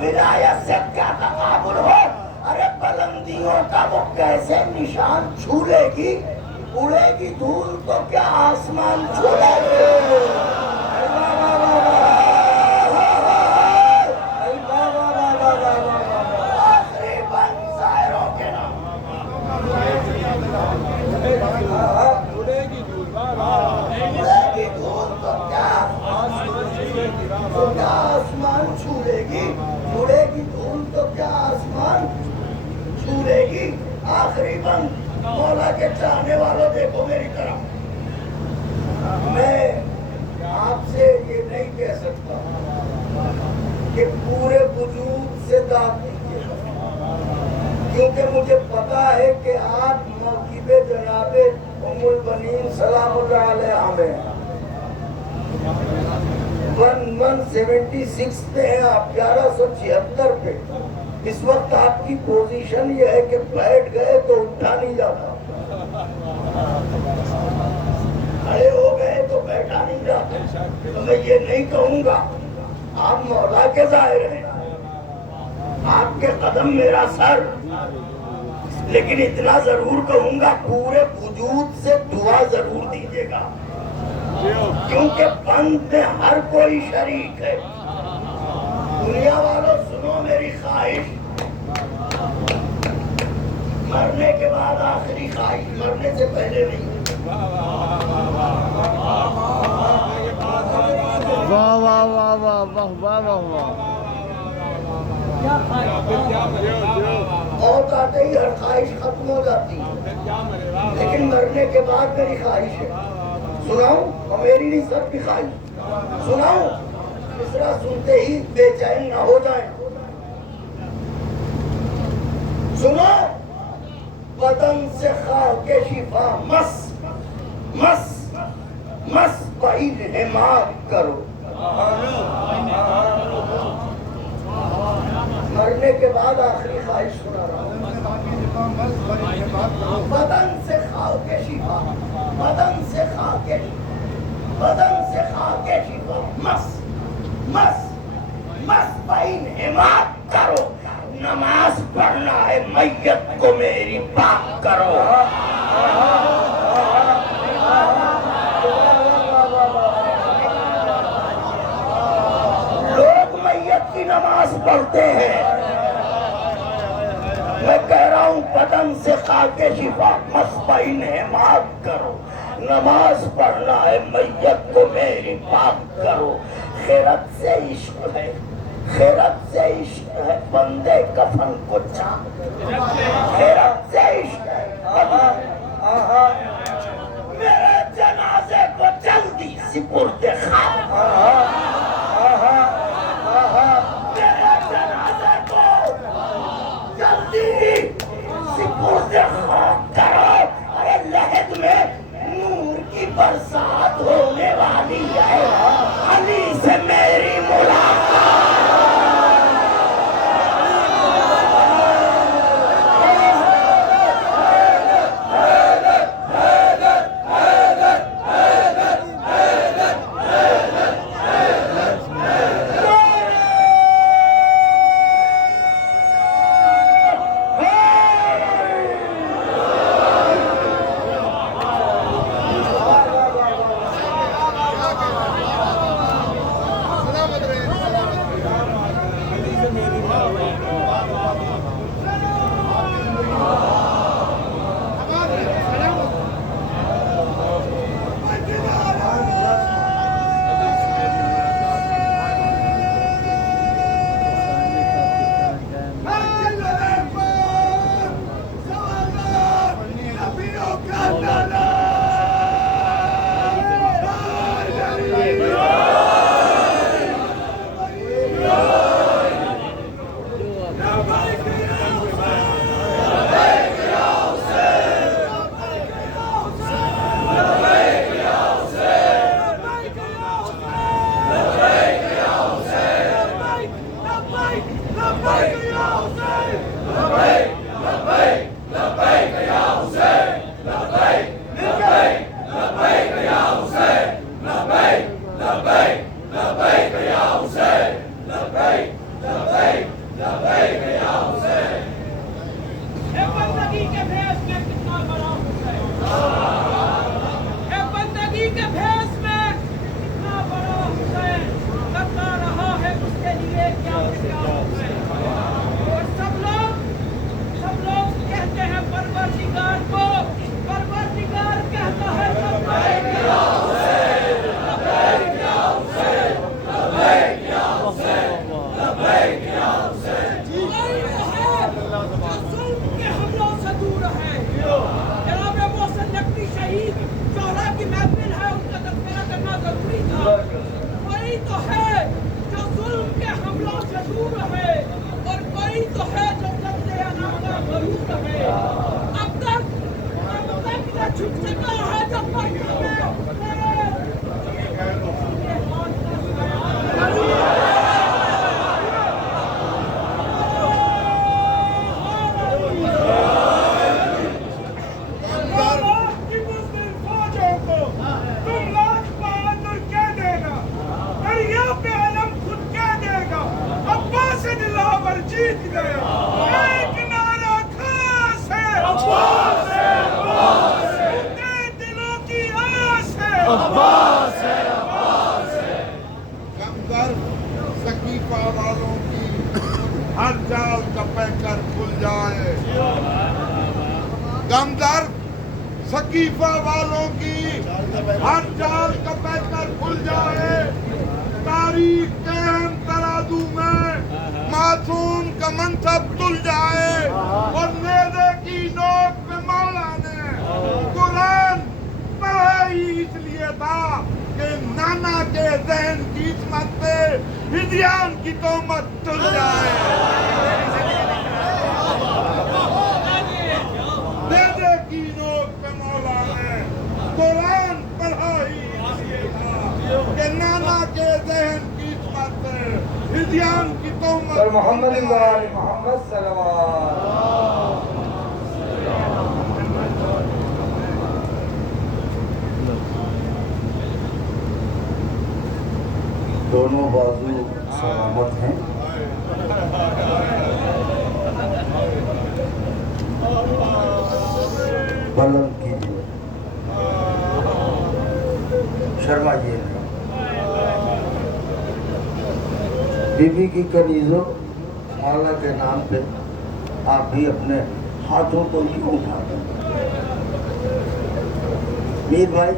ولایت سے کیا تقابل ہو؟ ارے بلندیوں کا وہ کیسے نشان چھو لے گی؟ اڑے گی دھول تو کیا آسمان چھو لے گی؟ آخری بند ظاہروں کے نام اڑے گی دھول تو کیا آسمان چھو لے گی؟ اڑے گی دھول تو کیا آسمان چھو لے گی؟ آخری بند مولا کے چاہنے والوں دیکھو میری طرف، میں آپ سے یہ نہیں کہہ سکتا کہ پورے وجود سے داد دیجیے، کیونکہ مجھے پتا ہے کہ آپ موقب جناب ام البنین سلام اللہ علیہ میں 1176 پہ ہیں آپ، 1176 پہ۔ اس وقت آپ کی پوزیشن یہ ہے کہ بیٹھ گئے تو اٹھا نہیں جاتا، کھڑے ہو گئے تو بیٹھا نہیں جاتا۔ تو میں یہ نہیں کہوں گا آپ مولا کے ظاہر ہیں، آپ کے قدم میرا سر، لیکن اتنا ضرور کہوں گا پورے وجود سے دعا ضرور دیجیے گا، کیونکہ بند میں ہر کوئی شریک ہے۔ دنیا والوں سنو میری خواہش، مرنے کے بعد آخری خواہش، مرنے سے پہلے نہیں۔ واہ واہ واہ واہ واہ واہ واہ واہ۔ موت آتے ہی ہر خواہش ختم ہو جاتی ہے، لیکن مرنے کے بعد میری خواہش ہے، سناؤں؟ اور میری نہیں سب کی خواہش سناؤں؟ مصرع سنتے ہی بے چین نہ ہو جائیں، سنو۔ بدن سے خاک شفا مس مس مس بعید حماد کرو۔ مرنے کے بعد آخری خواہش سنا رہا ہوں، بدن سے خاک شفا، بدن سے خاک، بدن سے خاک شفا مس مس مس بعید حماد کرو۔ نماز پڑھنا ہے میت کو میری پاک کرو۔ لوگ میت کی نماز پڑھتے ہیں، میں کہہ رہا ہوں بدن سے خاک شفا مصبعین حماد کرو۔ نماز پڑھنا ہے میت کو میری پاک کرو۔ خیرت سے عشق ہے، خیرت سے عشق ہے بندے کفن کو چاند، خیرت سے عشق ہے میرے جنازے کو جلدی سپرد خاک، میرے جنازے کو جلدی سپرد خاک کرو۔ ارے لحد میں نور کی برسات ہونے والی ہے، علی سے میری ملاقات۔ اب تک نہ چھٹ سکا ہے جب جیت گیا ایک نعرہ خاص ہے عباس ہے عباس ہے دلوں کی آس ہے عباس ہے عباس ہے غمگر ثقیفہ والوں کی ہر جال کا پیکر کھل جائے غمگر ثقیفہ والوں کی ہر جال کا پیکر کھل جائے تاریخ کے اہم ترازو میں معصوم کا منصب تل جائے اور نیزے کی نوک پہ مولا نے قرآن پڑھا ہی اس لیے تھا کہ نانا کے ذہن کی عصمت پہ ہدیان کی تہمت تل جائے نیزے کی نوک پہ مولا نے قرآن پڑھا ہی اس لیے تھا کہ نانا کے ذہن کی عصمت پہ ہدیان کی تہمت پر محمد وآل محمد صلوات دونوں بازو سلامت ہیں بلند کیجیے شرمائیے نہیں بی بی کی کنیزوں مولا کے نام پہ آپ بھی اپنے ہاتھوں کو یوں اٹھا دیں میر بھائی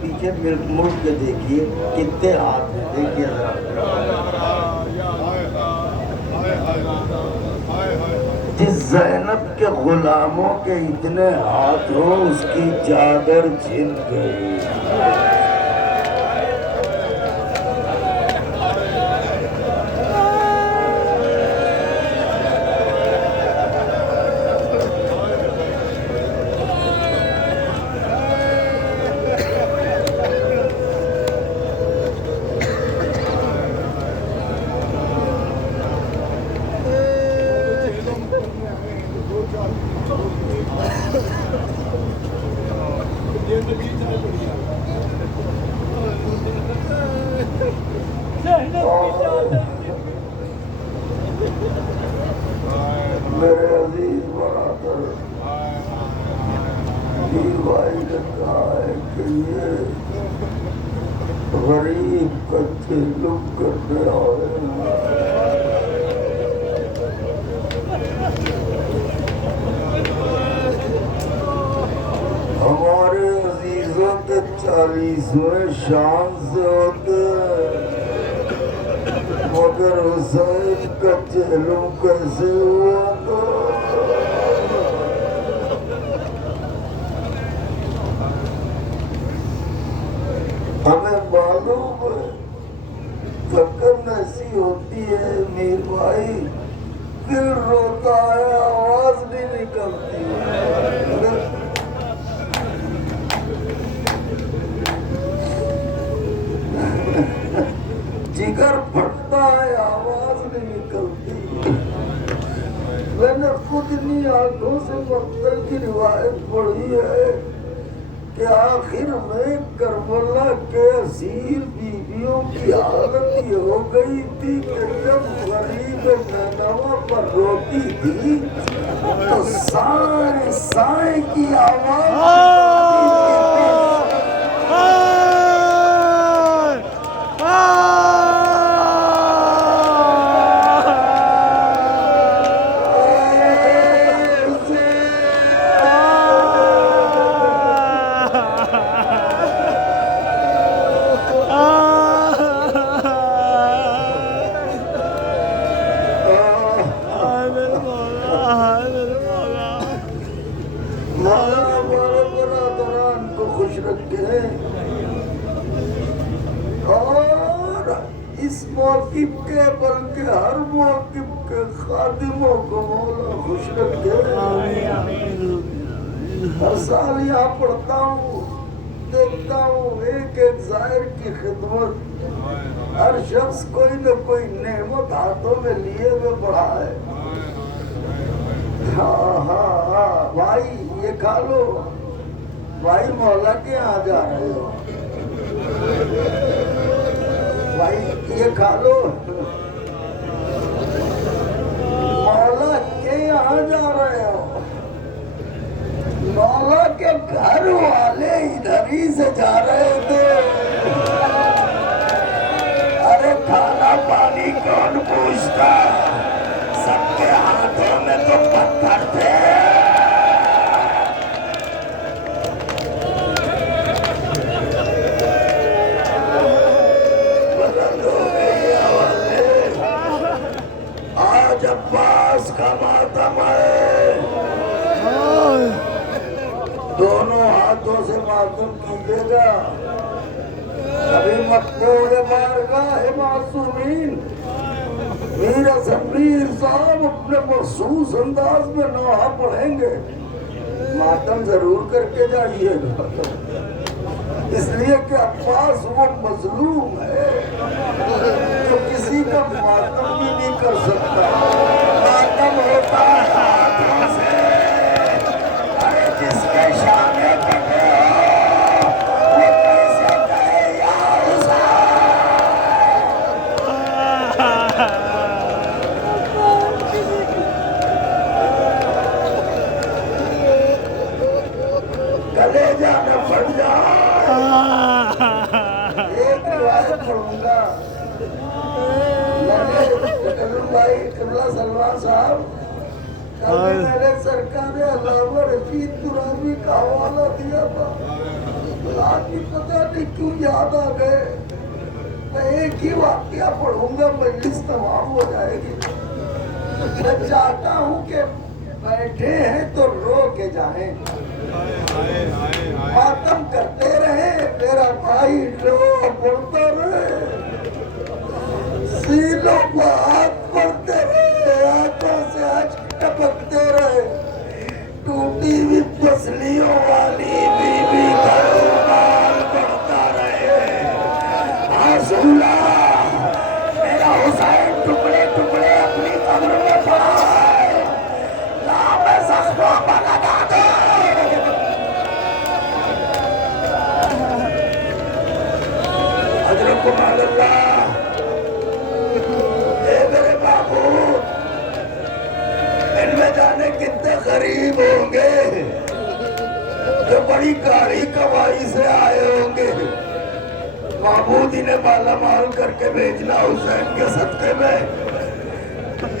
پیچھے مڑ کے دیکھیے کتنے ہاتھ ہیں دیکھیے جس زینب کے غلاموں کے اتنے ہاتھ ہو اس کی چادر چھن گئی میرے عزیز برادر میر بھائی نے کہا ہے کہ یہ غریب کچے لوگ کرنے آئے ہمارے عزیزوں کے 40ویں شان سے ہوتے مگر حسین کا چہلم کیسے ہوا تو ہمیں معلوم ہے تھکن ایسی ہوتی ہے میر بھائی دل روتا ہے آواز نہیں نکلتی جگر پھٹتا ہے آواز نہیں نکلتی میں نے خود اپنی آنکھوں سے مقتل کی روایت پڑھی ہے کہ آخر میں کربلا کے اسیر بیویوں کی حالت یہ ہو گئی تھی کہ جب غریب نینوا پر روتی تھی تو سائیں سائیں کی آواز موقف کے بلکہ ہر موقف کے خادموں کو مولا خوش رکھے. ہر سال یہاں پڑھتا ہوں، دیکھتا ہوں ایک ایک زائر کی خدمت. ہر شخص کوئی نہ کوئی نعمت ہاتھوں میں لیے ہوئے بڑھا ہے. ہاں ہاں ہاں بھائی یہ کھا لو. بھائی مولا کے یہاں جا رہے ہو؟ بھائی یہ کھا لو. مولا کے یہاں جا رہے ہو؟ مولا کے گھر والے ادھر ہی سے جا رہے تھے. ارے کھانا پانی کون پوچھتا؟ سب کے ہاتھوں میں تو پتھر تھے. بلند ہو گئی آوازیں. آج عباس کا ماتم ہے. دونوں ہاتھوں سے ماتم کیجیے گا. ابھی مقبول بارگاہ معصومین میر حسن میر صاحب اپنے مخصوص انداز میں نوحہ پڑھیں گے. ماتم ضرور کر کے جائیے گا، اس لیے کہ عباس وہ مظلوم ہے جو کسی کا ماتم بھی نہیں کر سکتا. ماتم ہوتا ہے ہاتھوں سے. ارے جس کے شانے کٹے ہو وہ کیسے کہے یا حسین. کلیجہ نہ پھٹ جائے. ایک روایت پڑھوں گا. بھائی قبلہ سلمان صاحب کل میں نے سرکار علامہ رشید ترابی کا حوالہ دیا تھا. آج بھی پتہ نہیں کیوں یاد آ گئے. میں ایک ہی واقعہ پڑھوں گا، مجلس تمام ہو جائے گی. میں چاہتا ہوں کہ بیٹھے ہیں تو رو کے جائیں. ماتم کرتے رہے میرا بھائی، لو پڑھتا رہے. سیلوں کو ہاتھ پڑھتے رہے، آنکھوں سے آج ٹپکتے رہے. ٹوٹی ہوئی پسلیوں والی بی بی کا رومال پڑھتا رہے. معصولا میرا حسین ٹکڑے ٹکڑے اپنی قبر میں پڑا ہے. نام زخموں پر لگا دے. حضرت اللہ اے میرے محبوب، ان میں جانے کتنے غریب ہوں گے جو بڑی گاڑی کمائی سے آئے ہوں گے. محبوب انہیں مالا مال کر کے بھیجنا حسین کے صدقے میں.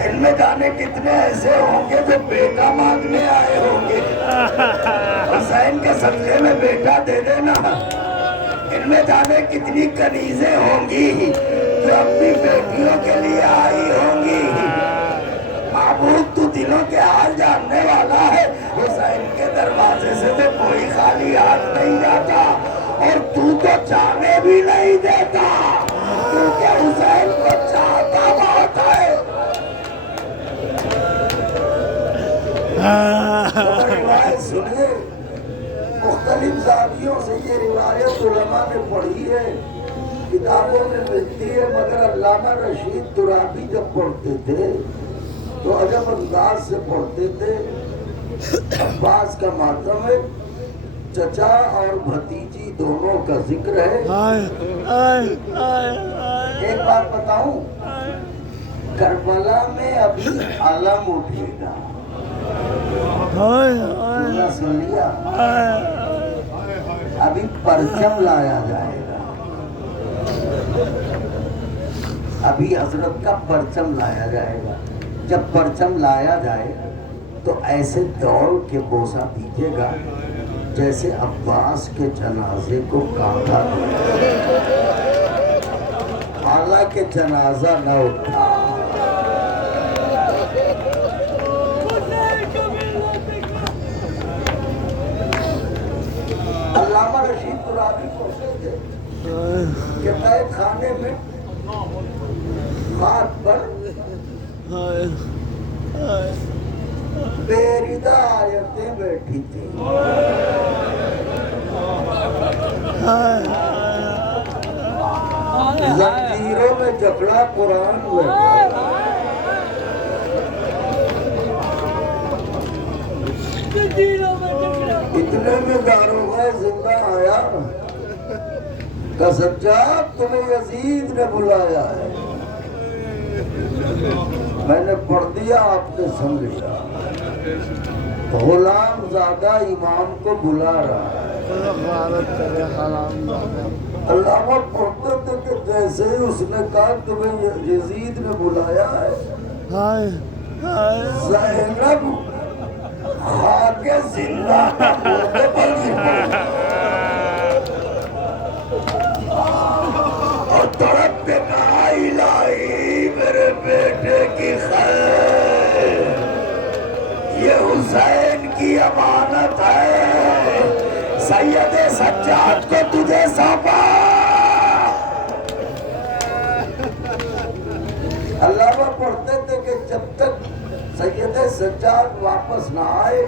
ان میں جانے کتنے ایسے ہوں گے جو بیٹا مانگنے آئے ہوں گے. حسین کے صدقے میں بیٹا دے دینا. ان میں جانے کتنی کنیزیں ہوں گی جو اپنی بیٹیوں کے لیے آئی ہوں گی. معبود تو دلوں کے حال جاننے والا ہے. حسین کے دروازے سے تو کوئی خالی ہاتھ نہیں جاتا، اور تو جانے بھی نہیں دیتا کیونکہ حسین کو چاہتا بہت ہے. روایت سنیے، مختلف زاویوں سے یہ روایت علماء نے پڑھی ہے، کتابوں میں ملتی ہے. مگر علامہ رشید ترابی جب پڑھتے تھے تو عجب انداز سے پڑھتے تھے. عباس کا ماتم ہے، چچا اور بھتیجی دونوں کا ذکر ہے. ایک بات بتاؤں، کربلا میں ابھی علم اٹھے گا. سن لیا؟ ابھی پرچم لایا جائے گا. ابھی حضرت کا پرچم لایا جائے گا. جب پرچم لایا جائے تو ایسے دوڑ کے بوسہ دیجیے گا جیسے عباس کے جنازے کو کانٹا دیا، حالانکہ جنازہ نہ اٹھا. علامہ رشید ترابی پوچھتے تھے کہ قید خانے میں خاک پر ہائے ہائے بیریدہ آیتیں بیٹھی تھی زنجیروں میں جکڑا قرآن بیٹھا اتنے میں داروغہ زندہ آیا کہ سجاد تمہیں یزید نے بلایا ہے میں نے پڑھ دیا آپ نے سمجھا غلام زادہ امام کو بلا رہا ہے علامہ پڑھتے تھے کہ جیسے ہی اس نے کہا تمہیں یزید نے بلایا ہے ہائے ہائے زینب خاک زندہ کا مرتبل ذکر اور تڑپ کے کہا الہی میرے بیٹے کی خیر یہ حسین کی امانت ہے سید سجاد کو تجھے سونپا علامہ پڑھتے تھے کہ جب تک سید سجاد واپس نہ آئے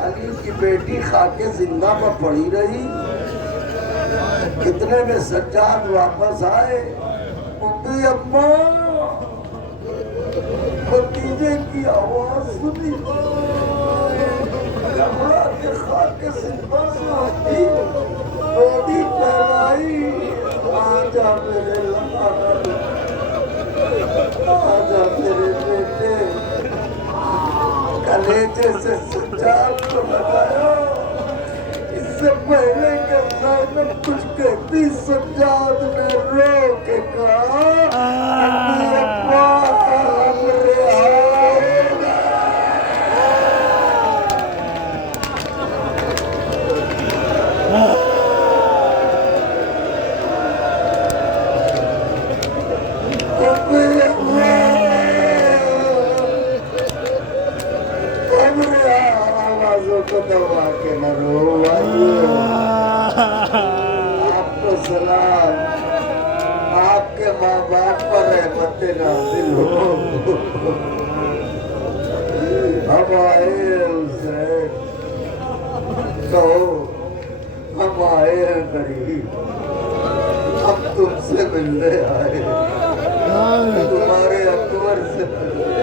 علی کی بیٹی خاک زندہ پر پڑی رہی کتنے میں سجاد واپس آئے امی اماں بھتیجے کی آواز سنی گھبرا کے خاک زندہ سے آتی روٹی پہنائی آجا میرے لمحہ آجا میرے بیٹے کلیجے سے سجاد کو لگایا اس سے پہلے کہ زینب کچھ کہتی سجاد نے رو کے کہا امی ابا ہمارے آئے گا کو دبا کے نہ رو آپ کو سلام آپ کے ماں باپ پر رحمت نازل ہو ہم آئے حسین کہو ہم آئے ہیں قریب ہم تم سے ملنے آئے تمہارے اکبر سے ملنے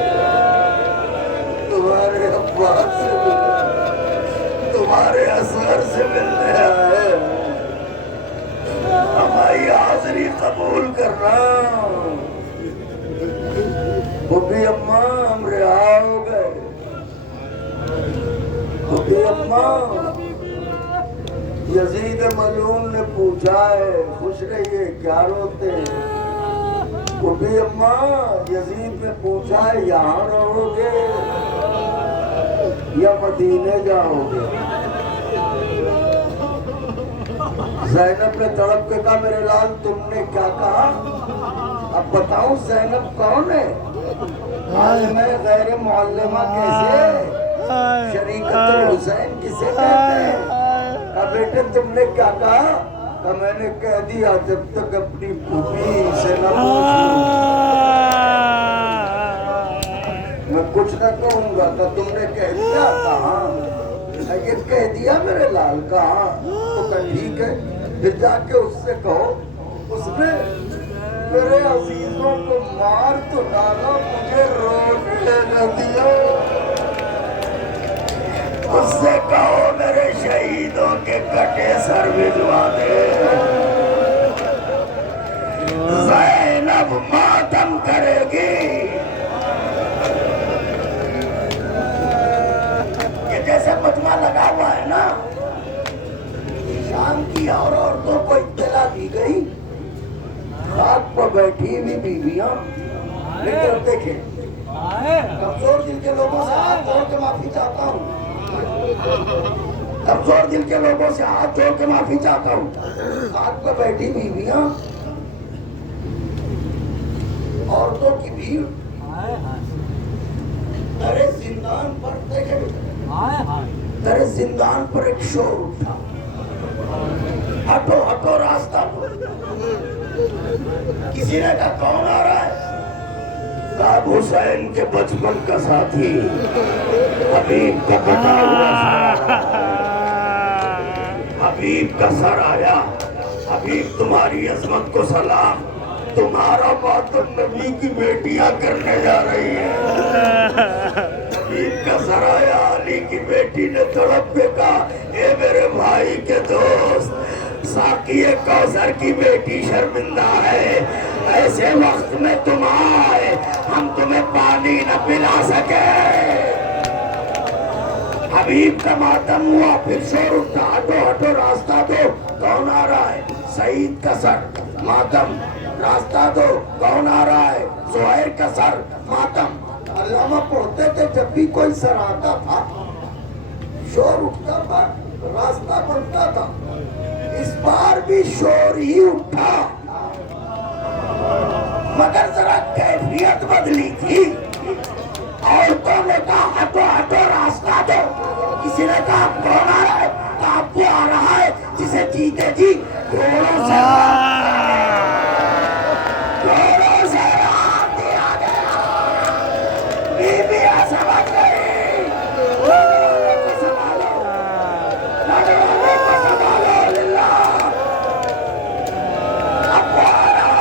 تمہارے عباس سے ملنے تمہارے اصغر سے ملنے آئے ہماری حاضری قبول کرنا بھوبی اماں ہم رہا ہو گئے بھوبی اماں یزید ملعون نے پوچھا ہے خوش رہیے کیا روتے ہیں بھوبی اماں یزید نے پوچھا ہے یہاں رہو گے یا مدینے جاؤ گے زینب نے تڑپ کے کہا میرے لال تم نے کیا کہا اب بتاؤں زینب کون ہے میں غیر معلمہ کیسے شریکت الحسین کسے کہتے ہیں کہا بیٹے تم نے کیا کہا کہا میں نے کہہ دیا جب تک اپنی پھوپھی سے نہ پوچھوں میں کچھ نہ کہوں گا کہ تم نے کہہ دیا کہاں یہ کہہ دیا میرے لال کہاں تو کہ ٹھیک ہے پھر جا کے اس سے کہو اس نے میرے عزیزوں کو مار تو ڈالا مجھے رونے نہ دیا اس سے کہو میرے شہیدوں کے کٹے سر بھجوا دے زینب ماتم کرے گی جیسے مجمع لگا ہوا ہے نا شام کی اور عورتوں کو اطلاع دی گئی خاک پر بیٹھی ہوئی بیویاں لیکن دیکھیں کمزور دل کے لوگوں سے ہاتھ جوڑ کے معافی چاہتا ہوں کمزور دل کے لوگوں سے ہاتھ جوڑ کے معافی چاہتا ہوں خاک پر بیٹھی بیویاں عورتوں کی بھیڑ ارے زندان پر دیکھیں تیرے زندان پر ایک شور اٹھا ہٹو ہٹو راستہ دو کسی نے کہا کون آ رہا ہے صاحب حسین کے بچپن کا ساتھی حبیب کا کٹا ہوا حبیب کا سر آیا. حبیب تمہاری عظمت کو سلام. تمہارا ماتم نبی کی بیٹیاں کرنے جا رہی ہیں. حبیب کا سر آیا. علی کی بیٹی نے تڑپ کے کہا اے میرے بھائی کے دوست ساقی کوثر کی بیٹی شرمندہ ہے. ایسے وقت میں تم آئے ہم تمہیں پانی نہ پلا سکے. حبیب کا ماتم ہوا. پھر شور اٹھا ہٹو ہٹو راستہ دو. کون آ رہا ہے؟ سعید کا سر ماتم. راستہ دو. کون آ رہا ہے؟ زہیر کا سر ماتم. علامہ پڑھتے تھے جب بھی کوئی سر آتا تھا شور اٹھتا تھا راستہ بنتا تھا. اس بار بھی شور ہی اٹھا مگر ذرا کیفیت بدلی تھی. عورتوں نے کہا ہٹو ہٹو راستہ دو. کسی نے کہا کون آ رہا ہے؟ کہا وہ آ رہا ہے جسے جیتے جی گھوڑوں سے ہاتھ دیا گیا. بیویاں سمجھ گئی. لڑنے کو سنبھالو لڑنے کو سنبھالو. للہ اب وہ آ رہا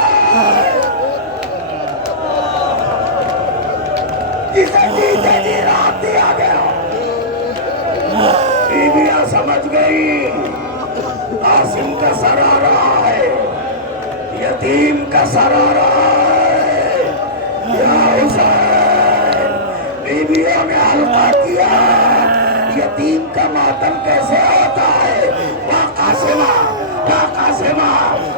ہے جسے جیتے جی رات دیا گیا. بیویاں سمجھ گئی قاسم کا سر آ رہا ہے. یتیم کا سر آ رہا ہے. یا حسین. بیویوں نے حلقہ کیا. یتیم کا ماتم کیسے ہوتا ہے؟ وا قاسمہ وا قاسمہ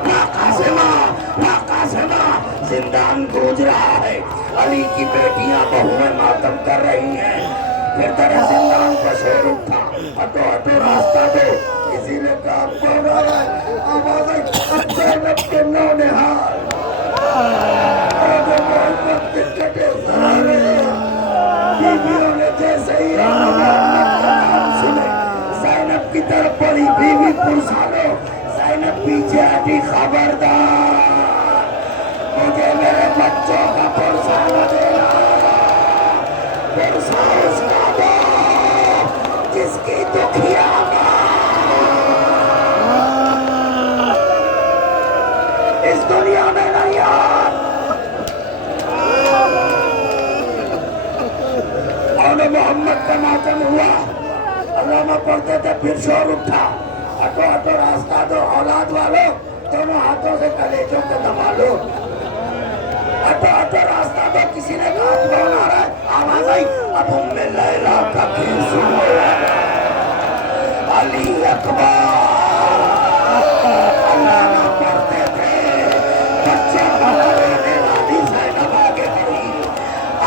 وا قاسمہ وا قاسمہ. زندان گونج رہا ہے. علی کی بیٹیاں بہویں ماتم کر رہی ہیں. پھر طرح زندان کا شور اٹھا ہٹو ہٹو راستہ دو. کسی نے کہا کون آ رہا ہے؟ آواز آئی زینب کے نونہار محمد کے کٹے سارے. بیویوں نے جیسے ہی محمد کا نام سنے زینب کی طرف پڑی. بیوی پرسالو. زینب پیچھے ہٹی. خبردار مجھے میرے بچوں کا پرسالہ دینا. پرسا اس کا دو جس کی دکھیا اس دنیا میں نہیں آ. اور محمد کا ماتم ہوا. علامہ پڑھتے تھے. پھر شور اٹھا ہٹو ہٹو راستہ دو. اولاد والو دونوں ہاتھوں سے کلیجوں کو دبا لو. ہٹو ہٹو راستہ دو. کسی نے کہا کون آ رہا ہے؟ آواز آئی اب ام لیلا کا پھر سنو. علی اکبر. علامہ پڑھتے تھے بچے پکڑنے والی زینب آگے بڑھی.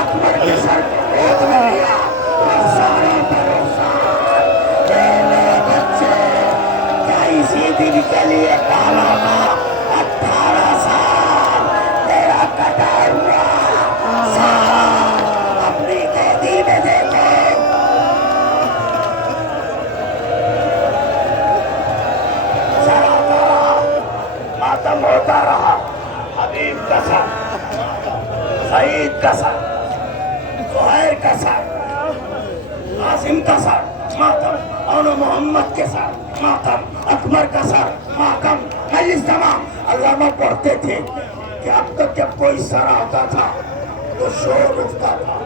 اکبر کے سر کو گود میں لیا. رخساروں پر رخسار. میرے بچے کیا اسی دن کے لیے پالا تھا؟ 18 سال تیرا کٹا ہوا سال اپنی گودی میں دیکھو. ماتم ہوتا رہا. حبیب کا سر سعید کا سر زہیر کا سر قاسم کا سر ماتم. اور محمد کے سر ماتم. اکبر کا سر ماتم. مجلس تمام. علامہ پڑھتے تھے کہ اب تک جب کوئی سر آتا تھا تو شور اٹھتا تھا.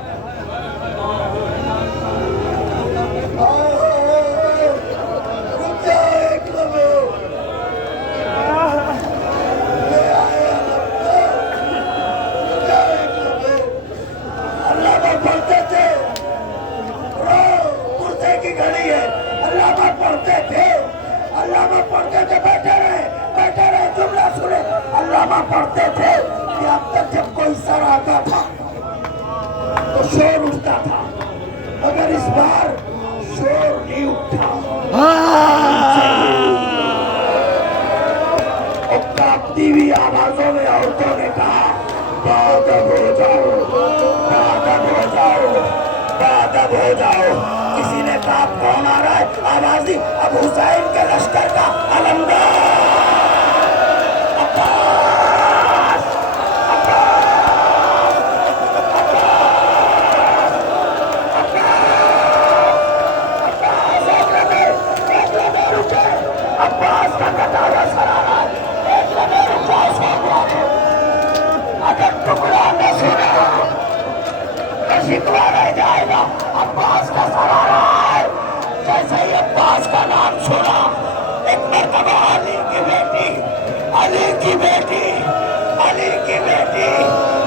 رک جاؤ ایک لمحے. علامہ پڑھتے تھے. کرتے کی گھڑی ہے. علامہ پڑھتے تھے. علامہ پڑھتے تھے. بیٹھے رہے جملہ سنے. علامہ پڑھتے تھے کہ اب تک جب کوئی سر آتا تھا تو شور اٹھتا تھا مگر اس بار شور نہیں اٹھا. اور کانپتی ہوئی آوازوں میں عورتوں نے کہا بادب ہو جاؤ بادب ہو جاؤ بادب ہو جاؤ. کسی نے کہا کون آ رہا ہے؟ آواز دی اب حسین کے لشکر کا علمدار عباس. عباس کی بیٹی علی کی بیٹی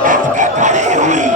اٹھ کے کھڑی ہوئی